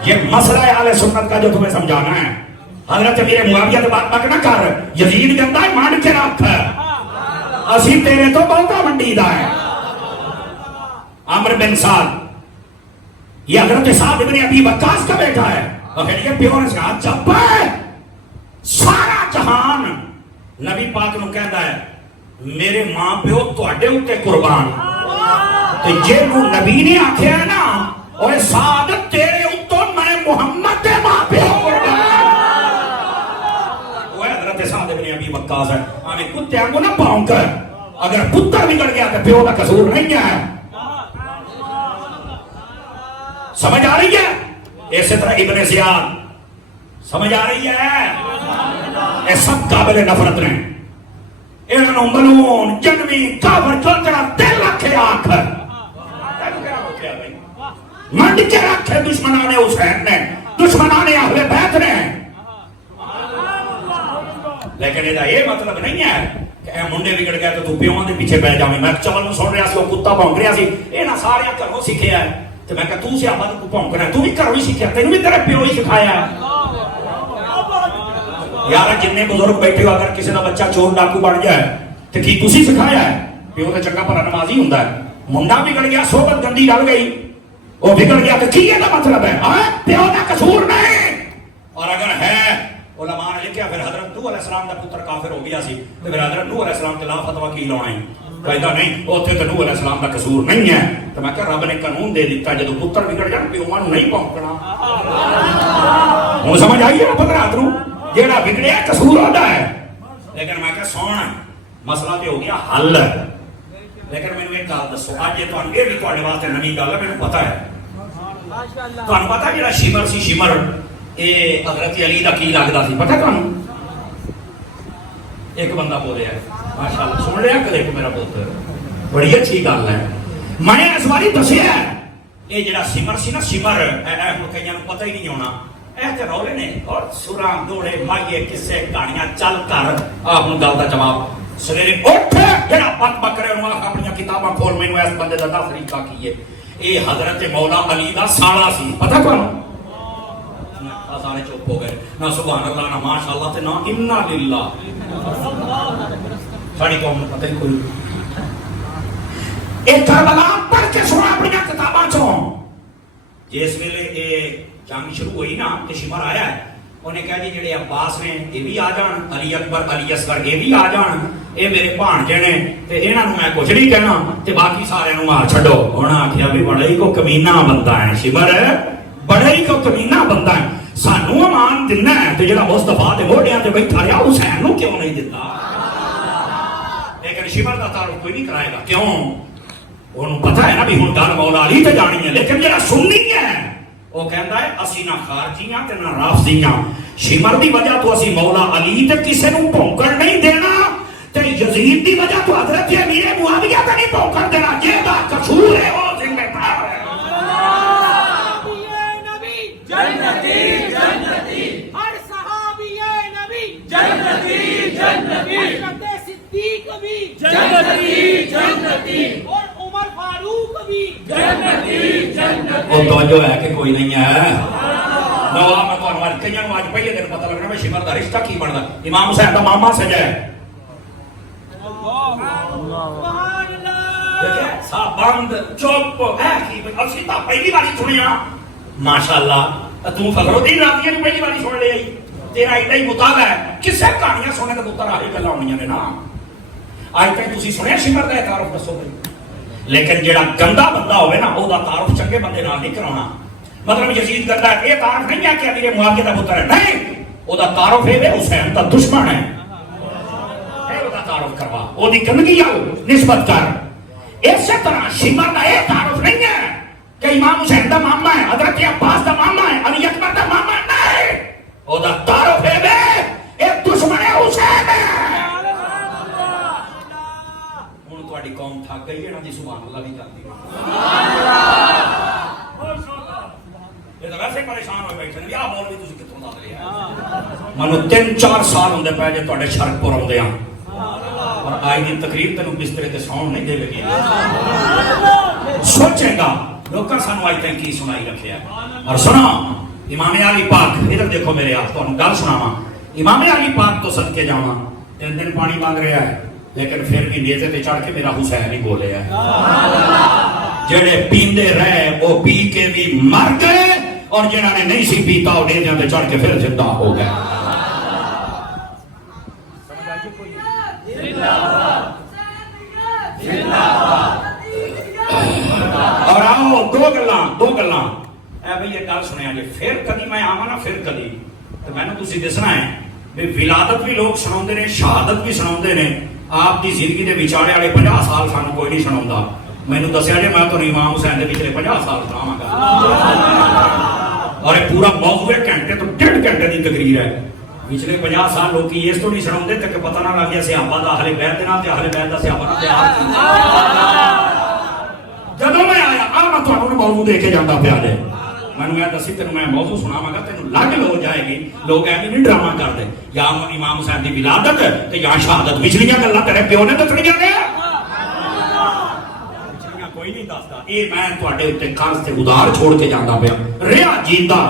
یہ مسئلہ ہے اہل سنت کا جو تمہیں سمجھانا ہے۔ حضرت امیر معاویہ سے بات بک نہ کر، یزید گندا ہے مان کے رکھ، اسی تیرے تو بہتا منڈی دا ہے۔ عمر بن سعد یہ حضرت سعد ابن ابی وقاص کا بیٹا ہے، اور پھر یہ پیو نے کہا جب سارا جہان نبی پاک نو کہتا ہے میرے ماں پیو تواڈے اوتے قربان، تو جنوں نبی نے آکھیا ہے نا اوے سعد تیرے اوتوں میں محمد دے ماں پیو قربان، وہ حضرت سعد ابن ابی وقاص ہے۔ ہمیں کتے کو نہ پاؤں کر، اگر پتر بگڑ گیا تو پیو کا قصور نہیں ہے۔ سمجھ آ رہی ہے؟ اسی طرح ابن زیاد، سمجھ آ رہی ہے؟ یہ سب قابل نفرت نے، انہوں ملعون، جنمی، کافر، جو تیرا دل رکھے آخر منڈ کے رکھے دشمنان حسین نے، دشمنان اہل بیت نے۔ لیکن یہ مطلب نہیں ہے کہ اے منڈے بگڑ گئے تو پیواں دے پیچھے پہ جاویں۔ میں چول نو سن رہا سی، وہ کتا بھونک رہا سی، یہ نہ سارے گھروں سیکھیا ہے، تو میں کہا تو سے آباد کو بھونکنا ہے، تو بھی گھروں ہی سیکھیا، تینوں بھی تیرے پیو ہی سکھایا ہے۔ یار جننے بزرگ بیٹھے ہو، اگر کسی کا بچہ چور ڈاکو بن جائے تو کی تسی سکھایا ہے؟ پیو تو چنگا بھلا نمازی ہوندا ہے، منڈا بگڑ گیا، صحبت گندی ڈل گئی، وہ بگڑ گیا تو کی یہ مطلب ہے؟ پیو کا قصور نہیں۔ اور اگر ہے علماء نے لکھا پھر حضرت نوح علیہ السلام کا پتر کافر ہو گیا سی، تو پھر حضرت نوح علیہ السلام کے لا فتویٰ کی لانا ہے؟ کہتا نہیں اوتھے تو نوح علیہ السلام کا قصور نہیں ہے۔ تو میں کہا رب نے قانون دے دیتا جب پتر بگڑ جان پیواں نوں نہیں بھونکنا۔ ہوں سمجھ آئی ہے نا پتر ہاتھ نوں جیڑا بگڑیا قصور ہوتا ہے۔ لیکن میں کہا سونا مسئلہ تو ہو گیا حل، لیکن مینوں ایک گل دسو، اج یہ تہاڈے یہ بھی تہاڈے واسطے نویں گل ہے، مینوں پتہ ہے، تہاڈوں پتہ جڑا شمر سی، شمر یہ حضرت علی دا کی لگدا سی، پتہ تہاڈوں؟ ایک بندہ بولیا ہے ماشاءاللہ، سن لیا کدے میرا پتر، بڑی اچھی گل ہے۔ میں اس باری دسیا ہے یہ جڑا سمر سی نا، سمر کئیاں نوں پتہ ہی نہیں ہونا، اے تے رولے نے اور سراں دوڑے مائیے قصے کہانیاں چل کر آپ نوں گل دا جواب سویرے اٹھ جڑا بک بک رہے انہاں اپنی کتاباں کھول، مینوں اس بندے دا دس طریقہ کی ہے، اے حضرت مولا علی دا سالا سی، پتہ تانوں؟ سارے چپ ہو گئے، نہ سبحان اللہ، نہ ماشاء اللہ، نہ انا للہ۔ ساری قوم کو پتہ ہی کوئی ایک کربلا پڑھ کے سنا اپنی کتاباں چوں جس ویلے یہ جنگ شروع ہوئی نا تے شمر آیا ہے انہیں کہا جی جڑے عباس نے یہ بھی آ جان علی اکبر علی اصغر یہ بھی آ جان یہ میرے بھانجے نے تے انہاں نوں میں کچھ نہیں کہنا تے باقی سارے نوں مار چھڈو انہاں آکھیا بھی بڑا ہی کو کمینہ بندہ ہے شمر بڑا ہی کو کمینہ بندہ ہے سانوں امان دینا ہے تے جڑا مصطفیٰ دے موڈیاں تے بیٹھا رہیا حسین نوں کیوں نہیں دیتا لیکن شمر دا تعارف کوئی نہیں کرائے گا کیوں انہوں پتہ ہے نا بھی ہن گل مولا علی تے جانی ہے لیکن جڑا سنی ہے وہ کہندا ہے اسی نہ خارجیاں تے نہ رافضیاں شمر دی وجہ تو اسی مولا علی تے کسے نوں بھونکن نہیں دینا تے یزید دی وجہ تو حضرت امیر معاویہ تے نہیں بھونکن دینا یہ دا قصور ہے وہ ذمہ دار ہے جنتی جنتی ہر صحابی نبی جنتی جنتی حضرت صدیق بھی جنتی جنتی اور عمر فاروق بھی جنتی جنتی وہ توجہ ہے کہ کوئی نہیں ہے نو میں تو ہمارے کئیاں نوں اج پہلے دن پتہ لگنا میں شمر دا رشتہ کی بندا امام حسین دا ماما سجا ہے سبحان اللہ سا بند چپ ہے کی اسی تا پہلی بار سنیا ماشاءاللہ تو فخر الدین رازی نے پہلی بار سن لیا تیرا ایڈا ہی مطالعہ ہے کسے کہانیاں سننے تے پتر آہی گلاں ہونیاں نے نا اج تک تسی سنیا شمر دا تعارف دسو بھائی لیکن جڑا گندا بندہ ہوے نا او دا تعارف چنگے بندے نال نہیں کرانا مطلب یزید گندا ہے یہ تعارف نہیں ہے کہ امیر معاویہ دا پتر ہے نہیں او دا تعارف ہے حسین دا دشمن ہے او دا تعارف کروا او دی گندگی آو نسبت کر اسی طرح شمر دا یہ تعارف نہیں ہے کہ امام حسین دا ماما ہے حضرت عباس دا ماما ہے علی اکبر دا ماما ہے نہیں او دا تعارف ہے ایک دشمن ہے حسین ہے ہن تہاڈی قوم تھک گئی ہے نا جی سبحان اللہ بھی کرتی ہے یہ تو ویسے پریشان ہوئے بیٹھے نے آ مولوی تسی کتھوں دا لیا منو 3-4 سال ہوندے پے جے تہاڈے شرک پور آوندے ہاں اور آج دی تقریر تینوں بسترے تے سون نہیں دے لگی سوچے گا لوکاں سانو اج تک کی سنائی رکھیا اور سنو امام علی پاک ادھر دیکھو میرے آپ تانوں گل سناواں امام علی پاک تو صدقے جاواں 3 دن پانی مانگ رہا ہے لیکن پھر بھی نیزے تے چڑھ کے میرا حسین ہی بولے ہے جڑے پیندے رہے وہ پی کے بھی مر گئے اور جنہاں نے نہیں سی پیتا وہ نیزے تے چڑھ کے پھر زندہ ہو گئے اور آؤ دو گلاں اے بھئی یہ گل سنیا جی پھر کدی میں آواں نا پھر کدی تو میں نے تسی دسنا ہے بھی ولادت بھی لوگ سناوندے نے شہادت بھی سناوندے نے آپ دی زندگی دے وچارے والے 50 سال سانو کوئی نہیں سناوندا مینوں دسیا جی میں تو امام حسین دے پچھلے 50 سال سناواں گا اور یہ پورا موضوع گھنٹے تو 1.5 گھنٹے دی تقریر ہے پچھلے 50 سال لوگ اس تو نہیں سناوندے تے کہ پتہ نہ لگ گیا صحابہ دا اہل بیت دے نال تے اہل بیت دا صحابہ نال پیار جدوں میں آیا میں تھانوں موضوع دے کے جاندا پیا جے میں دسی تینوں میں موضوع سناواں گا تینوں لگ ہو جائے گی لوگ ایویں نہیں ڈرامہ کرتے یا امام حسین دی ولادت تے یا شہادت وچلیاں گلاں تیرے پیو نے دسنیاں نے وچلیاں کوئی نہیں دسدا اے میں تواڈے اوتے قرض تے ادھار چھوڑ کے جاندا پیا رہیا جیندا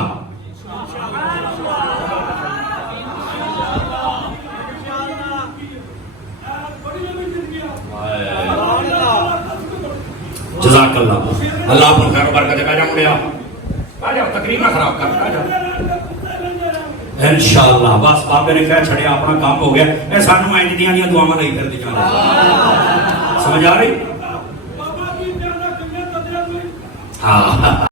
جزاک اللہ اللہ پر خیر و برکت دے جا مڑیا آجا تقریبا خراب کر انشاءاللہ بس بابے نے کہہ چھڑیا اپنا کام ہو گیا اے سانو اینج دیاں دیاں دعاواں نہیں کر دی جاندے سمجھ آ رہی ہاں